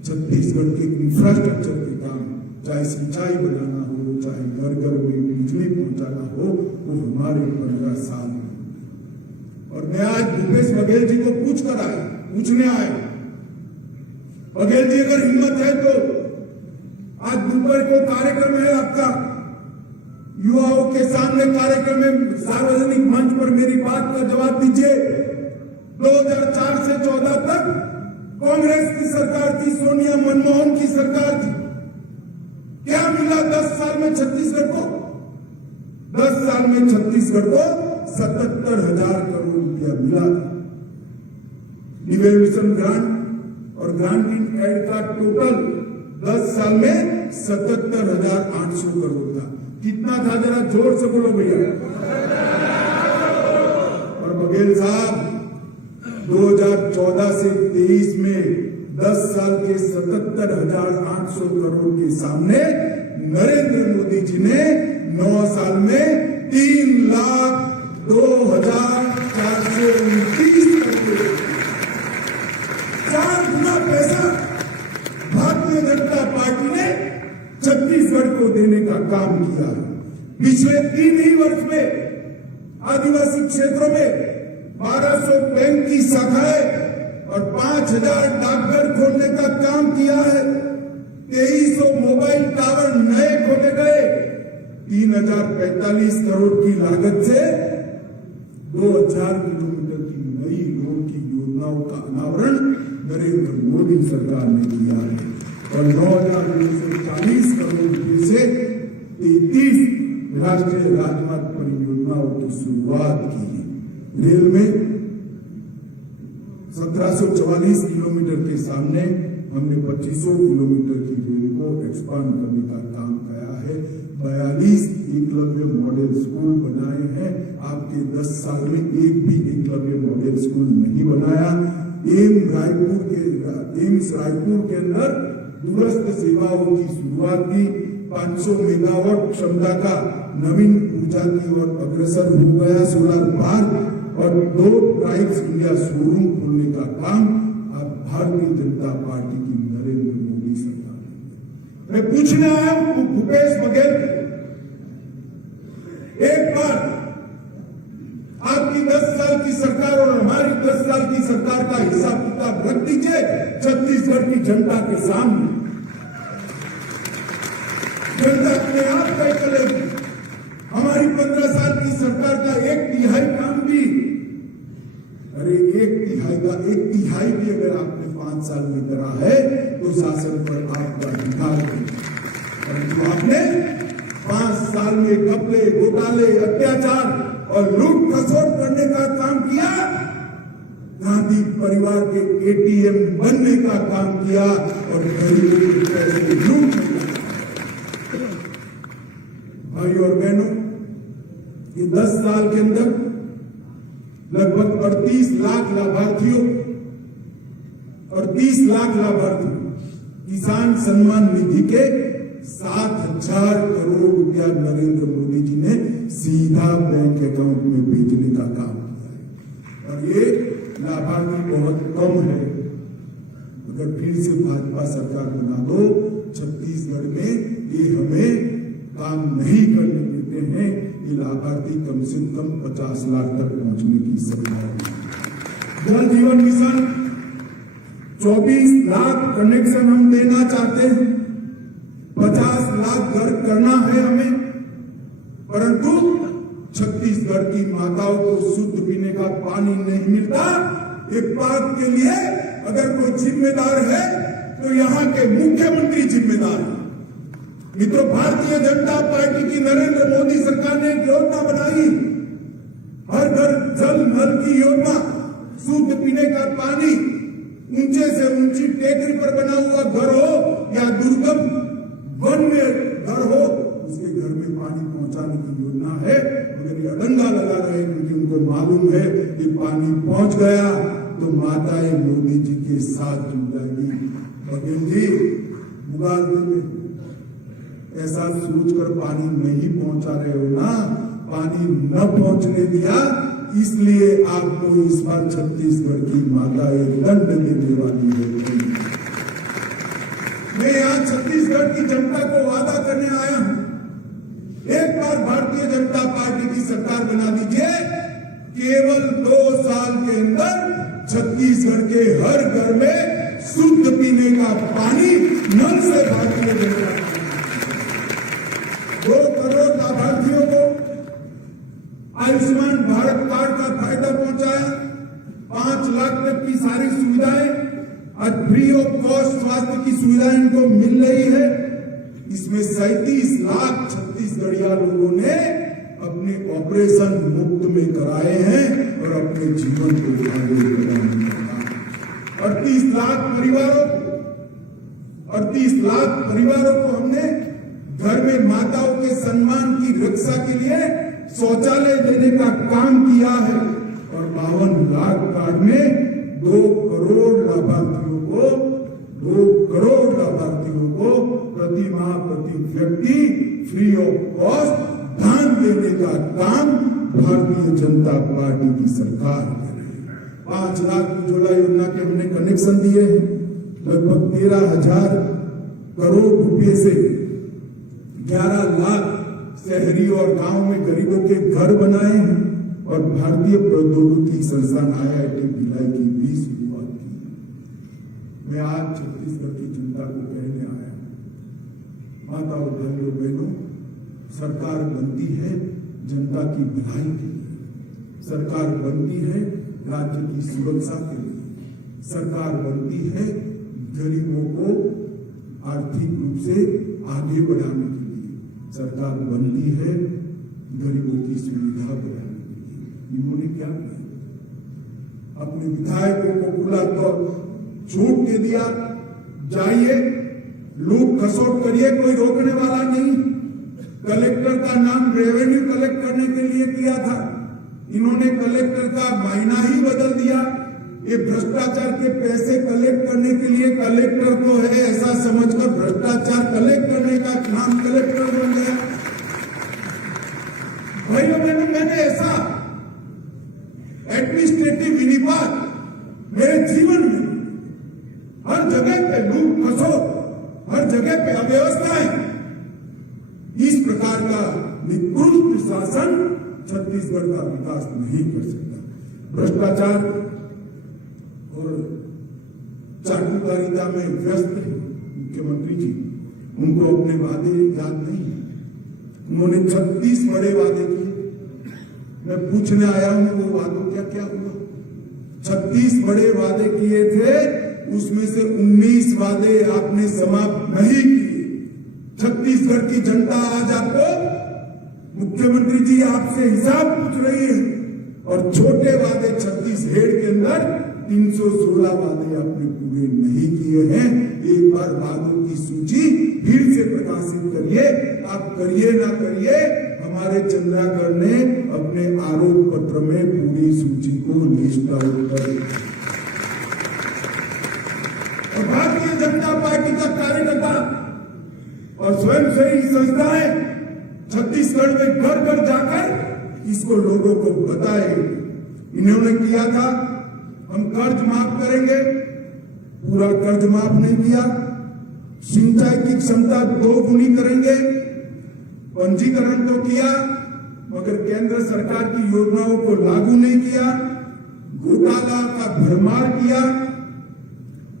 छत्तीसगढ़ के इंफ्रास्ट्रक्चर के काम, चाहे सिंचाई बनाना हो, चाहे घर घर में बिजली पहुंचाना हो, वो हमारे 15 साल में। और मैं आज भूपेश बघेल जी को पूछने आया। बघेल जी अगर हिम्मत है तो आज दोपहर को कार्यक्रम है आपका, युवाओं के सामने कार्यक्रम में सार्वजनिक मंच पर मेरी बात का जवाब दीजिए। 2004 से 14 तक कांग्रेस की सरकार थी, सोनिया मनमोहन की सरकार थी। क्या मिला 10 साल में छत्तीसगढ़ को? 10 साल में छत्तीसगढ़ को 77,000 करोड़ रुपया मिला था। डिवेल्यूशन ग्रांट और ग्रांटिंग एड का टोटल 10 साल में 77,800 करोड़ था। कितना था जरा जोर से बोलो भैया। और बघेल साहब 2014 से 23 में 10 साल के 77,800 करोड़ के सामने नरेंद्र मोदी जी ने 9 साल में 3,02,429 करोड़, 4 गुना पैसा भारतीय जनता पार्टी ने छत्तीसगढ़ को देने का काम किया। पिछले 3 ही वर्ष में आदिवासी क्षेत्रों में 1200 बैंक की शाखाएं और 5,000 डाकघर खोलने का काम किया है। 2300 मोबाइल टावर नए खोले गए। 3,045 करोड़ की लागत से 2,000 किलोमीटर की नई रोड की योजनाओं का अनावरण नरेंद्र मोदी सरकार ने किया है। और 9,240 करोड़ रुपए से 33 राष्ट्रीय राजमार्ग परियोजनाओं की शुरुआत की है। रेल में 1744 किलोमीटर के सामने हमने 2500 किलोमीटर की रेल को एक्सपांड करने का काम किया है। 42 एकलव्य मॉडल स्कूल बनाए हैं। आपके 10 साल में एक भी एकलव्य मॉडल स्कूल नहीं बनाया। एम्स रायपुर के अंदर दूरस्थ सेवाओं की शुरुआत की। 500 मेगावाट क्षमता का नवीन ऊर्जा की ओर अग्रसर हो गया सोलर पार्क और 2 ट्राइब्स इंडिया शोरूम खोलने का काम अब भारतीय जनता पार्टी की नरेंद्र मोदी सरकार ने। मैं पूछने आया हूं भूपेश बघेल, एक बार आपकी 10 साल की सरकार और हमारी 10 साल की सरकार का हिसाब किताब रख दीजिए छत्तीसगढ़ की जनता के सामने। जनता अपने आप तय करेगी। हमारी 15 साल की सरकार का 1/3 काम भी, अरे 1/3 भी अगर आपने 5 साल में करा है तो शासन पर आपका अधिकार है। परंतु आपने 5 साल में घपले, घोटाले, अत्याचार और लूट खसोट करने का काम किया। गांधी परिवार के ATM बनने का काम किया और गरीबों के पैसे लूट। भाई और बहनों, ये 10 साल के अंदर लगभग 38 लाख लाभार्थियों और 30 लाख लाभार्थी किसान सम्मान निधि के 7,000 करोड़ रुपया नरेंद्र मोदी जी ने सीधा बैंक अकाउंट में भेजने का काम किया है। और ये लाभार्थी बहुत कम है। अगर फिर से भाजपा सरकार बना दो छत्तीसगढ़ में, ये हमें काम नहीं करने देते हैं। ये लाभार्थी कम से कम 50 लाख तक पहुंचने की संभावना है। जल जीवन मिशन 24 लाख कनेक्शन हम देना चाहते हैं। 50 लाख घर करना है हमें, परंतु छत्तीसगढ़ की माताओं को शुद्ध पीने का पानी नहीं मिलता। इस बात के लिए अगर कोई जिम्मेदार है तो यहाँ के मुख्यमंत्री जिम्मेदार है। मित्रों, भारतीय जनता पार्टी की नरेंद्र मोदी सरकार ने एक योजना बनाई, हर घर जल नल की योजना। शुद्ध पीने का पानी ऊंचे से ऊंची टेकरी पर बना हुआ घर हो या दुर्गम वन में घर हो, उसके घर में पानी पहुंचाने की योजना है। मगर ये अडंगा लगा रहे क्योंकि उनको मालूम है कि पानी पहुंच गया तो माताएं मोदी जी के साथ जुड़ जाएगी। बघेल जी, मुगालपुर में ऐसा सोचकर पानी नहीं पहुंचा रहे हो ना, पानी न पहुंचने दिया, इसलिए आपको इस बार छत्तीसगढ़ की माताएं दंड देने वाली है। मैं यहाँ छत्तीसगढ़ की जनता को वादा करने आया हूं एक बार भारतीय जनता पार्टी की सरकार बना दीजिए, केवल 2 साल के अंदर छत्तीसगढ़ के हर घर में शुद्ध पीने का पानी नल से भारतीय जनता पार्टी 2 करोड़ लाभार्थियों को आयुष्मान भारत कार्ड का फायदा पहुंचाया, 5 लाख तक की सारी सुविधाएं, आज फ्री ऑफ कॉस्ट स्वास्थ्य की सुविधाएं इनको मिल रही है। इसमें 37 लाख छत्तीसगढ़िया लोगों ने अपने ऑपरेशन मुफ्त में कराए हैं और अपने जीवन को आगे बढ़ाने का 38 लाख परिवारों को हमने घर में माताओं के सम्मान की रक्षा के लिए शौचालय देने का काम किया है और 52 लाख कार्ड में 2 करोड़ लाभार्थियों को प्रति माह प्रति व्यक्ति फ्री ऑफ कॉस्ट धान देने का काम भारतीय जनता पार्टी की सरकार कर रही है। 5 लाख उज्ज्वला योजना के हमने कनेक्शन दिए हैं, लगभग 13,000 करोड़ रुपए से 11 लाख शहरी और गांव में गरीबों के घर बनाए हैं और भारतीय प्रौद्योगिकी संस्थान IIT भिलाई की भी शुरुआत की। मैं आज छत्तीसगढ़ की जनता को कहने आया हूं, माताओं भाइयों बहनों, सरकार बनती है जनता की भलाई के लिए, सरकार बनती है राज्य की सुरक्षा के लिए, सरकार बनती है गरीबों को आर्थिक रूप से आगे बढ़ाने के लिए, सरकार बनती है गरीबों की सुविधा बढ़ाने के लिए। इन्होंने क्या किया? अपने विधायकों को खुला तो छूट दे दिया, जाइए लूट खसोट करिए, कोई रोकने वाला नहीं। कलेक्टर का नाम रेवेन्यू कलेक्ट करने के लिए किया था, इन्होंने कलेक्टर का महीना ही बदल दिया। ये भ्रष्टाचार के पैसे कलेक्ट करने के लिए कलेक्टर तो है ऐसा समझकर भ्रष्टाचार कलेक्ट करने का नाम कलेक्टर बन गया। भाइयों बहनों, मैंने ऐसा एडमिनिस्ट्रेटिव विनिपात मेरे जीवन में हर जगह पे लूट खसोट, हर जगह पे अव्यवस्थाएं, इस प्रकार का निकृष्ट शासन छत्तीसगढ़ का विकास नहीं कर सकता। भ्रष्टाचार और चाटुकारिता में व्यस्त है मुख्यमंत्री जी, उनको अपने वादे याद नहीं है। उन्होंने 36 बड़े वादे किए, मैं पूछने आया हूं वो वादों क्या हुआ? 36 बड़े वादे किए थे, उसमें से 19 वादे आपने समाप्त नहीं किए। छत्तीसगढ़ की जनता आज आपको, मुख्यमंत्री जी आपसे हिसाब पूछ रही है और छोटे वादे 36 हेड के अंदर 316 वादे आपने पूरे नहीं किए हैं। एक बार वादों की सूची फिर से प्रकाशित करिए, आप करिए ना करिए, हमारे चंद्राकर ने अपने आरोप पत्र में पूरी सूची को लिस्ट आउट कर दिया। भारतीय जनता पार्टी का कार्यकर्ता और स्वयंसेवी संस्थाएं छत्तीसगढ़ में घर घर जाकर इसको लोगों को बताए। इन्होंने किया था हम कर्ज माफ करेंगे, पूरा कर्ज माफ नहीं किया। सिंचाई की क्षमता 2 गुनी करेंगे, पंजीकरण तो किया मगर केंद्र सरकार की योजनाओं को लागू नहीं किया। घोटाला का भरमार किया।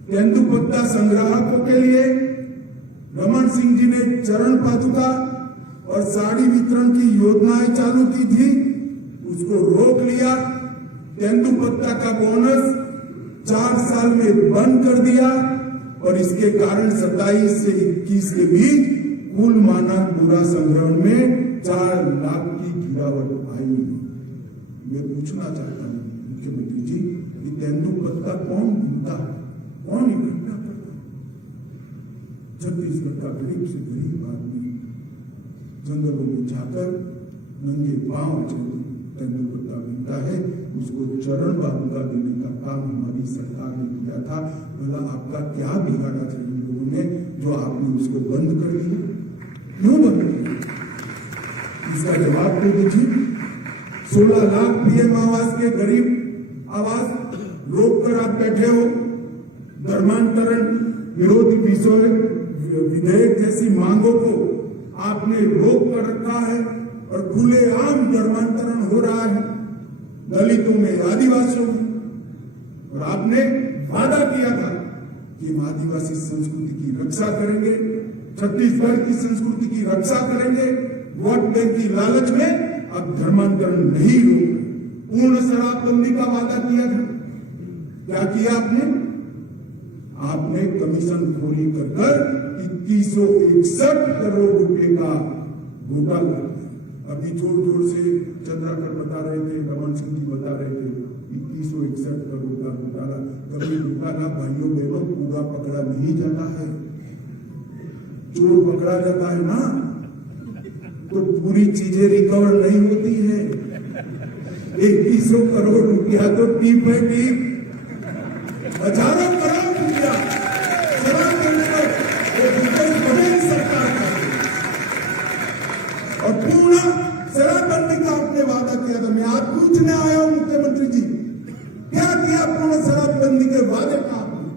तेंदुपत्ता संग्राहकों के लिए रमन सिंह जी ने चरण पादुका और साड़ी वितरण की योजनाएं चालू की थी, उसको रोक लिया। तेंदुपत्ता का बोनस 4 साल में बंद कर दिया और इसके कारण 27 से 21 के बीच कुल मानक बोरा संग्रहण में 4 लाख की गिरावट आई। मैं पूछना चाहता हूं मुख्यमंत्री जी, ये तेंदुपत्ता कौन ढूंढता है, कौन इकट्ठा करता है? छत्तीसगढ़ का गरीब से गरीब आदमी जंगलों में जाकर नंगे पांव तेंदुपत्ता मिलता है, उसको चरण बाबूका देने का काम हमारी सरकार ने किया था। भला आपका क्या बिगाड़ा था इन लोगों ने जो आपने उसको बंद कर दिया? क्यों बंद किया? इसका जवाब तो दीजिए। 16 लाख पीएम आवास के गरीब आवास रोक कर आप बैठे हो। धर्मांतरण विरोधी विधेयक जैसी मांगों को आपने रोक कर रखा है और खुलेआम धर्मांतरण हो रहा है दलितों में, आदिवासियों में। और आपने वादा किया था कि हम आदिवासी संस्कृति की रक्षा करेंगे, छत्तीसगढ़ की संस्कृति की रक्षा करेंगे। वोट बैंक की लालच में अब धर्मांतरण नहीं रोक, पूर्ण शराबबंदी का वादा किया था। क्या किया आपने? आपने कमीशन खोरी कर 2161 करोड़ रुपए का घोटाला किया। अभी जोर जोर से चंद्राकर बता रहे थे, रमन सिंह जी बता रहे थे 2161 करोड़ का घोटाला। कभी घोटाला भाइयों बहनों पूरा पकड़ा नहीं जाता है। चोर पकड़ा जाता है ना तो पूरी चीजें रिकवर नहीं होती है। 2100 करोड़ रुपया तो टीप है टीप, हजारों करोड़ रुपया शराब करने पर पटेल सरकार का और पूर्ण शराबबंदी का आपने वादा किया था। मैं आज पूछने आया हूं मुख्यमंत्री जी, क्या किया पूर्ण शराबबंदी के वादे का आपने?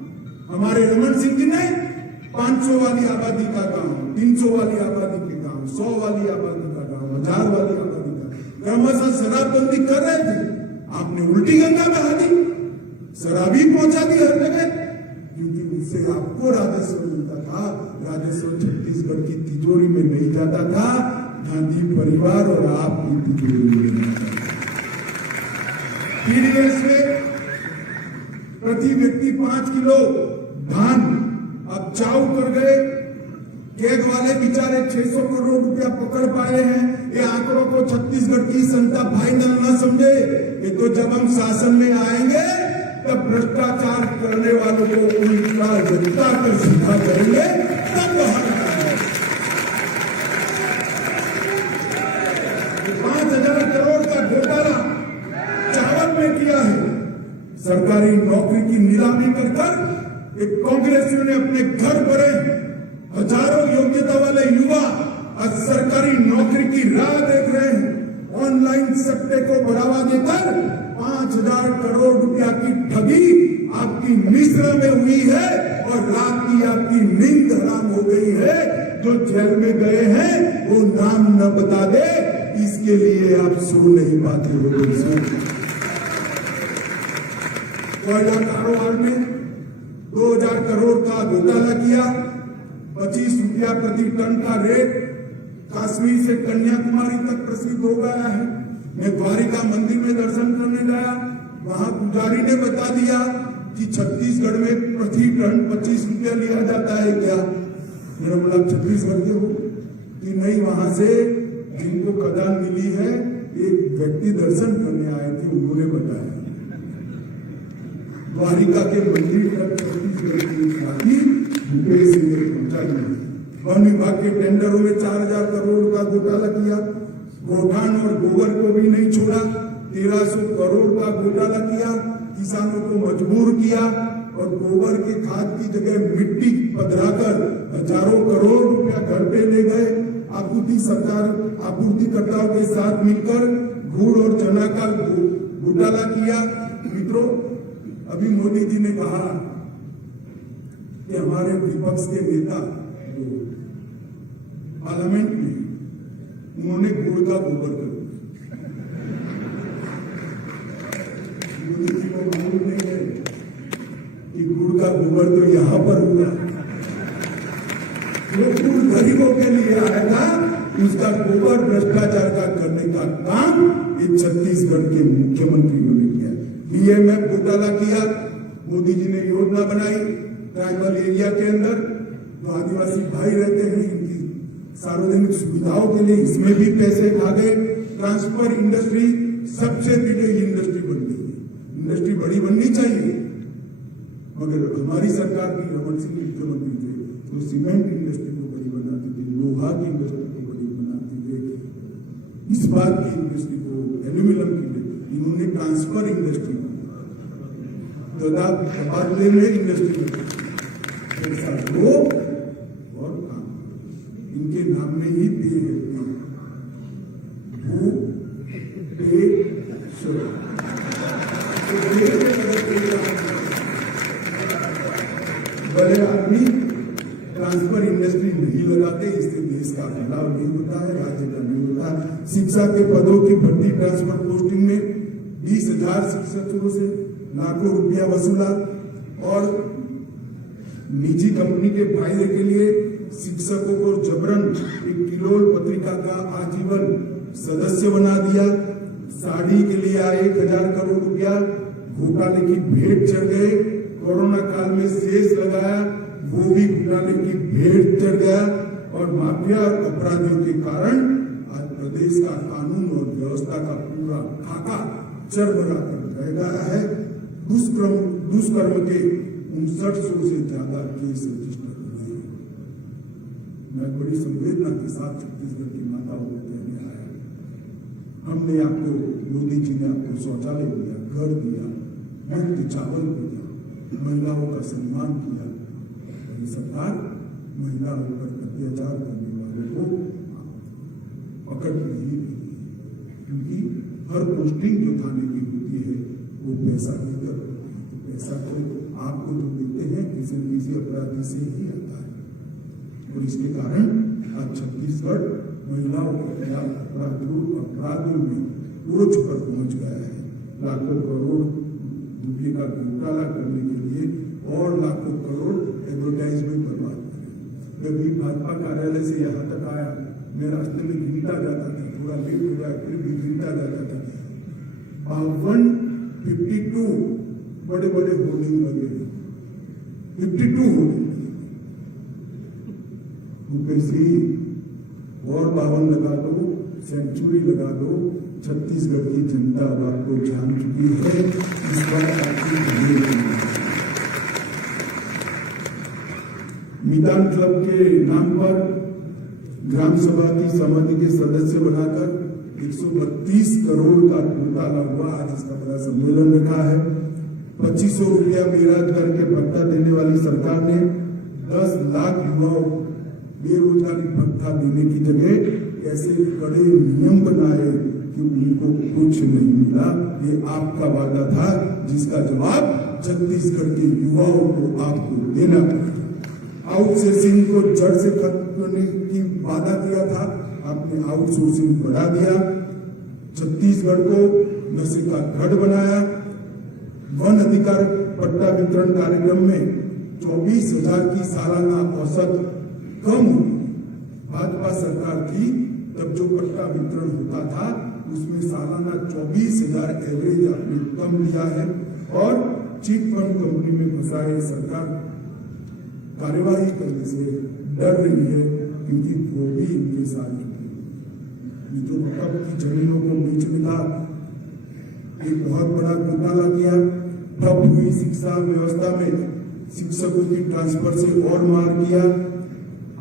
हमारे रमन सिंह जी ने 500 वाली आबादी का गांव, 300 वाली आबादी के गांव, 100 वाली आबादी का गांव, 1000 वाली आबादी का क्रमशः शराबबंदी कर रहे थे। आपने उल्टी गंगा बहा दी, शराबी पहुंचा दी हर जगह, क्योंकि उससे आपको राजस्व मिलता था। राजस्व छत्तीसगढ़ की तिजोरी में नहीं जाता था, गांधी परिवार और आपकी तिजोरी में जाता था। पीडीएस में प्रति व्यक्ति 5 किलो धान अब चाऊ कर गए। केग वाले बेचारे 600 करोड़ रुपया पकड़ पाए हैं। ये आंकड़ों को छत्तीसगढ़ की जनता फाइनल न समझे। ये तो जब हम शासन में आएंगे तब भ्रष्टाचार करने वालों को उल्टा जनता कर सीधा करेंगे, तब बाहर आएंगे। 5,000 करोड़ का घोटाला चावल में किया है। सरकारी नौकरी की नीलामी कर एक कांग्रेसियों ने अपने घर भरे हजारों योग्यता वाले युवा आज सरकारी नौकरी की राह देख रहे हैं। ऑनलाइन सट्टे को बढ़ावा देकर 5,000 करोड़ रुपया की ठगी आपकी मिश्र में हुई है और रात की आपकी नींद हराम हो गई है। जो जेल में गए हैं वो नाम न बता दे, इसके लिए आप सो नहीं पाते हो। कोयला कारोबार में 2,000 करोड़ का घोटाला किया, 25 रुपया प्रति टन का रेट कश्मीर से कन्याकुमारी तक प्रसिद्ध हो गया है। मैं द्वारिका मंदिर में दर्शन करने गया, वहां पुजारी ने बता दिया कि छत्तीसगढ़ में प्रति टन 25 रुपया लिया जाता है। क्या मेरा मतलब छत्तीसगढ़ के हो कि नहीं? वहां से जिनको खदान मिली है, एक व्यक्ति दर्शन करने आए थे, उन्होंने बताया द्वारिका के मंदिर तक छत्तीसगढ़ की छाती भूपेश सिंह ने पहुंचाई। वन विभाग के टेंडरों में 4,000 करोड़ का घोटाला किया। गोठान और गोबर को भी नहीं छोड़ा, 1,300 करोड़ का घोटाला किया। किसानों को मजबूर किया और गोबर के खाद की जगह मिट्टी पधराकर हजारों करोड़ रुपया घर पे ले गए। आपूर्तिकर्ताओं के साथ मिलकर गुड़ और चना का घोटाला किया। मित्रों, अभी मोदी जी ने कहा कि हमारे विपक्ष के नेता पार्लियामेंट में उन्होंने गुड़ का गोबर कर दिया। मोदी जी को मालूम नहीं है कि गुड़ का गोबर तो यहां पर हुआ। जो गुड़ गरीबों के लिए आएगा, उसका गोबर भ्रष्टाचार का करने का काम ये छत्तीसगढ़ के मुख्यमंत्री ने किया। बीएमएफ घोटाला किया। मोदी जी ने योजना बनाई ट्राइबल एरिया के अंदर जो आदिवासी भाई रहते हैं, इनकी सार्वजनिक सुविधाओं के लिए इसमें भी पैसे खा गए। ट्रांसफर इंडस्ट्री सबसे बड़ी इंडस्ट्री बन गई। इंडस्ट्री बड़ी बननी चाहिए, मगर हमारी सरकार की रमन सिंह मुख्यमंत्री थे तो सीमेंट इंडस्ट्री को बड़ी बनाते थे, लोहा की इंडस्ट्री को बड़ी बनाते थे, इस्पात की इंडस्ट्री को, एल्यूमिनियम की। इन्होंने ट्रांसफर इंडस्ट्री तबादले में इंडस्ट्री वो और काम इनके नाम में ही पे है। भू पे बड़े आदमी ट्रांसफर पर इंडस्ट्री नहीं लगाते, इससे देश का फैलाव नहीं होता है, राज्य का नहीं होता। शिक्षा के पदों की भर्ती ट्रांसफर पोस्टिंग में 20,000 शिक्षकों से लाखों रुपया वसूला और निजी कंपनी के फायदे के लिए शिक्षकों को जबरन एक किलोल पत्रिका का आजीवन सदस्य बना दिया। साड़ी के लिए 1,000 करोड़ रुपया घोटाले की भेंट चढ़ गए। कोरोना काल में शेष लगाया, वो भी घोटाले की भेंट चढ़ गया और माफिया और अपराधियों के कारण आज प्रदेश का कानून और व्यवस्था का पूरा खाका चरमरा कर रह गया है। दुष्कर्म के 5900 से ज्यादा केस रजिस्टर हुए हैं। मैं बड़ी संवेदना के साथ छत्तीसगढ़ की माताओं को कहने आया, हमने आपको, मोदी जी ने आपको शौचालय दिया, घर दिया, मुफ्त चावल दिया, महिलाओं का सम्मान किया। ये सरकार महिलाओं पर अत्याचार करने वालों को पकड़ नहीं रही, क्योंकि हर पोस्टिंग जो थाने की होती है वो पैसा लेकर होती है। तो पैसा तो आपको जो देते हैं किसी न किसी अपराधी से ही आता है और इसके कारण आज छत्तीसगढ़ महिलाओं के खिलाफ अपराधों में टोच पर पहुंच गया है। लाखों करोड़ रुपये का घोटाला करने के लिए और लाखों करोड़ एडवर्टाइजमेंट बर्बाद करें। मैं भी भाजपा कार्यालय से यहाँ तक आया, मैं रास्ते में गिनता जाता था, थोड़ा लेट हो गया फिर भी गिनता जाता था। 52 बड़े बड़े होर्डिंग लगे, 52 होर्डिंग ऊपर और 52 लगा दो, सेंचुरी लगा दो। छत्तीसगढ़ की जनता बात को जान चुकी है। इस बार मैदान क्लब के नाम पर ग्राम सभा की समिति के सदस्य बनाकर 132 करोड़ का घोटाला हुआ। आज इसका बड़ा सम्मेलन रखा है। 2500 रुपया मेराज करके भत्ता देने वाली सरकार ने 10 लाख युवाओं बेरोजगारी भत्ता देने की जगह ऐसे कड़े नियम बनाए कि उनको कुछ नहीं मिला। ये आपका वादा था, जिसका जवाब छत्तीसगढ़ के युवाओं को आपको देना पड़ा। आउटसोर्सिंग को जड़ से खत्म करने की वादा किया था, आपने आउटसोर्सिंग बढ़ा दिया। छत्तीसगढ़ को नशे का गढ़ बनाया। वन अधिकार पट्टा वितरण कार्यक्रम में 24,000 की सालाना औसत कम हुई। भाजपा सरकार थी तब जो पट्टा वितरण होता था उसमें सालाना 24,000 एवरेज आपने कम लिया है और चिट फंड कंपनी में फंसाए सरकार कार्यवाही करने से डर रही है, क्योंकि वो भी इनके साथ जो वक्फ की जमीनों को बेचने का एक बहुत बड़ा घोटाला किया। ठप हुई शिक्षा व्यवस्था में शिक्षकों की ट्रांसफर से और मार किया।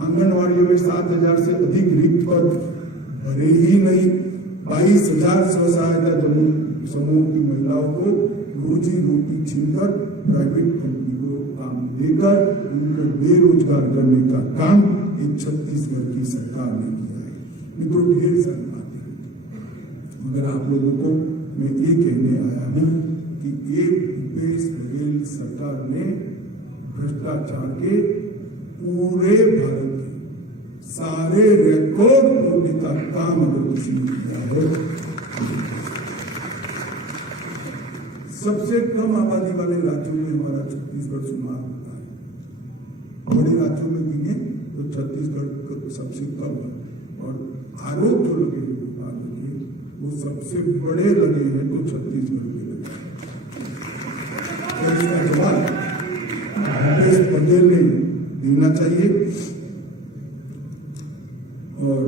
आंगनवाड़ियों में 7,000 से अधिक रिक्त पद भरे ही नहीं। 22,000 स्वसहायता समूह की महिलाओं को रोजी रोटी छीनकर प्राइवेट कंपनी को काम देकर उनको बेरोजगार करने का काम एक छत्तीसगढ़ की सरकार ने किया है। मित्रों, ढेर सारी बातें, मगर आप लोगों को मैं ये कहने आया हूं कि एक भूपेश बघेल सरकार ने भ्रष्टाचार के पूरे भारत के सारे रिकॉर्ड तोड़ने का काम अगर किसी ने किया है। सबसे कम आबादी वाले राज्यों में हमारा छत्तीसगढ़ शुमार होता है। बड़े राज्यों में गिने तो छत्तीसगढ़ सबसे कम है और आरोप जो लगे हैं वो सबसे बड़े लगे हैं तो छत्तीसगढ़ के लगे। इसका जवाब भूपेश बघेल ने देना चाहिए। और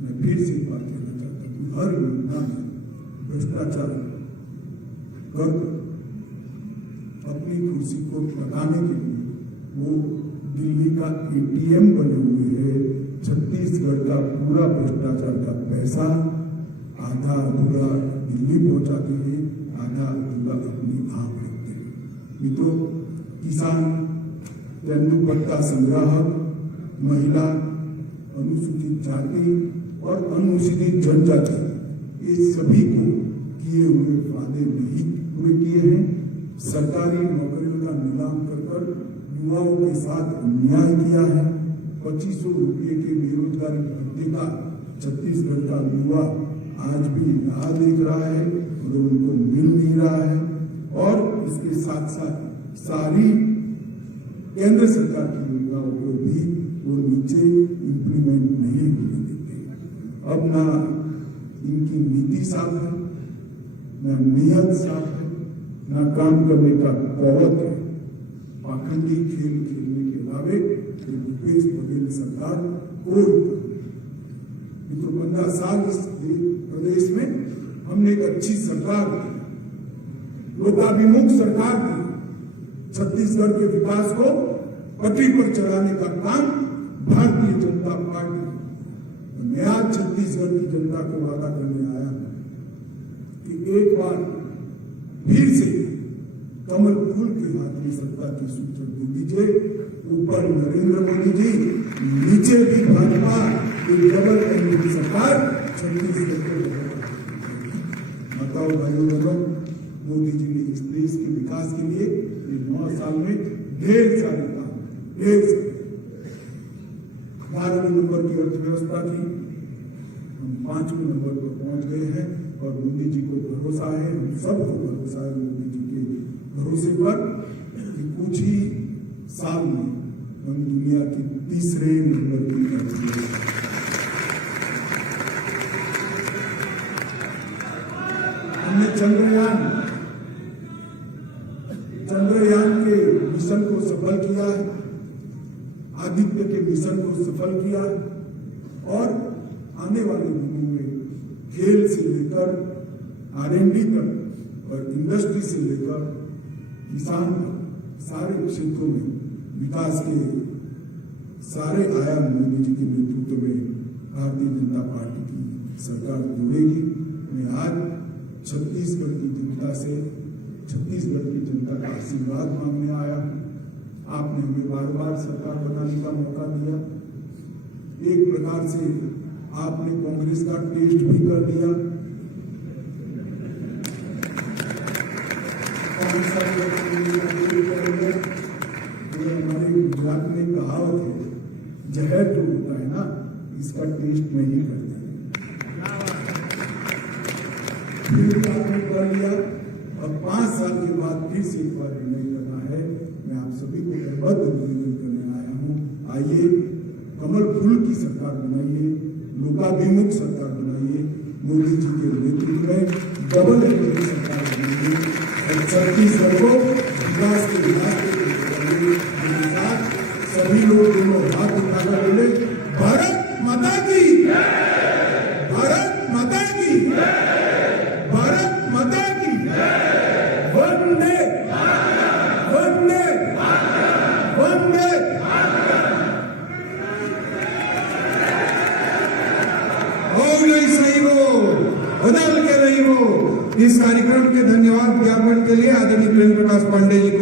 मैं फिर से बात कहना चाहता हूँ, हर योजना में भ्रष्टाचार कर अपनी कुर्सी को लगाने के लिए वो दिल्ली का ATM बने हुए है। छत्तीसगढ़ का पूरा भ्रष्टाचार का पैसा आधा अधूरा दिल्ली पहुंचाते हैं, आधा अधूरा अपनी आप रखते हैं। मित्रों, किसान, तेंदुपत्ता संग्राहक, महिला, अनुसूचित जाति और अनुसूचित जनजाति, ये सभी को किए हुए वादे नहीं पूरे किए हैं। सरकारी नौकरियों का नीलाम कर युवाओं के साथ अन्याय किया है। 2500 रुपये के बेरोजगारी भत्ते का छत्तीसगढ़ का युवा आज भी राह देख रहा है और उनको मिल नहीं रहा है। और इसके साथ साथ सारी केंद्र सरकार की योजनाओं को भी वो नीचे इम्प्लीमेंट नहीं होने देते। अब ना इनकी नीति साफ है, ना नियत साफ है, ना काम करने का कौवत है। पाखंडी खेल खेलने के अलावे भूपेश बघेल सरकार कोई तो 15 साल इस प्रदेश में हमने एक अच्छी सरकार दी, लोकाभिमुख सरकार दी। छत्तीसगढ़ के विकास को पटरी पर चढ़ाने का काम भारतीय जनता पार्टी। मैं आज छत्तीसगढ़ की जनता को वादा करने आया हूं कि एक बार फिर से कमल फूल के हाथ में सत्ता की सूचना दे दीजिए। ऊपर नरेंद्र मोदी जी, नीचे भी भाजपा की डबल इंजन सरकार छत्तीसगढ़ को बताओ भाइयों बहनों, मोदी जी ने इस देश के विकास के लिए 9 साल में ढेर सारे काम, 12वें नंबर की अर्थव्यवस्था थी, हम 5वें नंबर पर पहुंच गए हैं। और मोदी जी को भरोसा है, हम सबको भरोसा है मोदी जी के भरोसे पर कि कुछ ही साल में हम दुनिया की 3रे नंबर की अर्थव्यवस्था। हमने चंद्रयान के मिशन को सफल किया है, आदित्य के मिशन को सफल किया है। और आने वाले दिनों में खेल से लेकर R&D तक और इंडस्ट्री से लेकर किसान तक सारे क्षेत्रों में विकास के सारे आयाम मोदी जी के नेतृत्व में भारतीय जनता पार्टी की सरकार जुड़ेगी। मैं आज छत्तीसगढ़ की जनता से, छत्तीसगढ़ की जनता का आशीर्वाद मांगने आया हूं। आपने हमें बार बार सरकार बनाने का मौका दिया। एक प्रकार से आपने कांग्रेस का टेस्ट भी कर दिया। हमारे गुजरात में कहावत है, जहर जो होता है ना, इसका टेस्ट नहीं करते। फिर आपने कर लिया और 5 साल के बाद फिर से एक बार निर्णय करना है। मैं आप सभी को बद्ध निवेदन करने आया हूं, आइए कमल फूल की सरकार बनाइए, लोकाभिमुख सरकार बनाइए, मोदी जी के नेतृत्व में डबल इंजन की सरकार बनाइए और छत्तीसगढ़ को विकास के साथ सभी लोग दोनों हाथ उठाकर बोले, भारत माता की, भारत माता की, भारत माता की, वंदे वंदे वंदे। हो नहीं सही वो, बदल के नहीं वो। इस कार्यक्रम के धन्यवाद ज्ञापन के लिए आदरणीय प्रेम प्रकाश पांडे जी को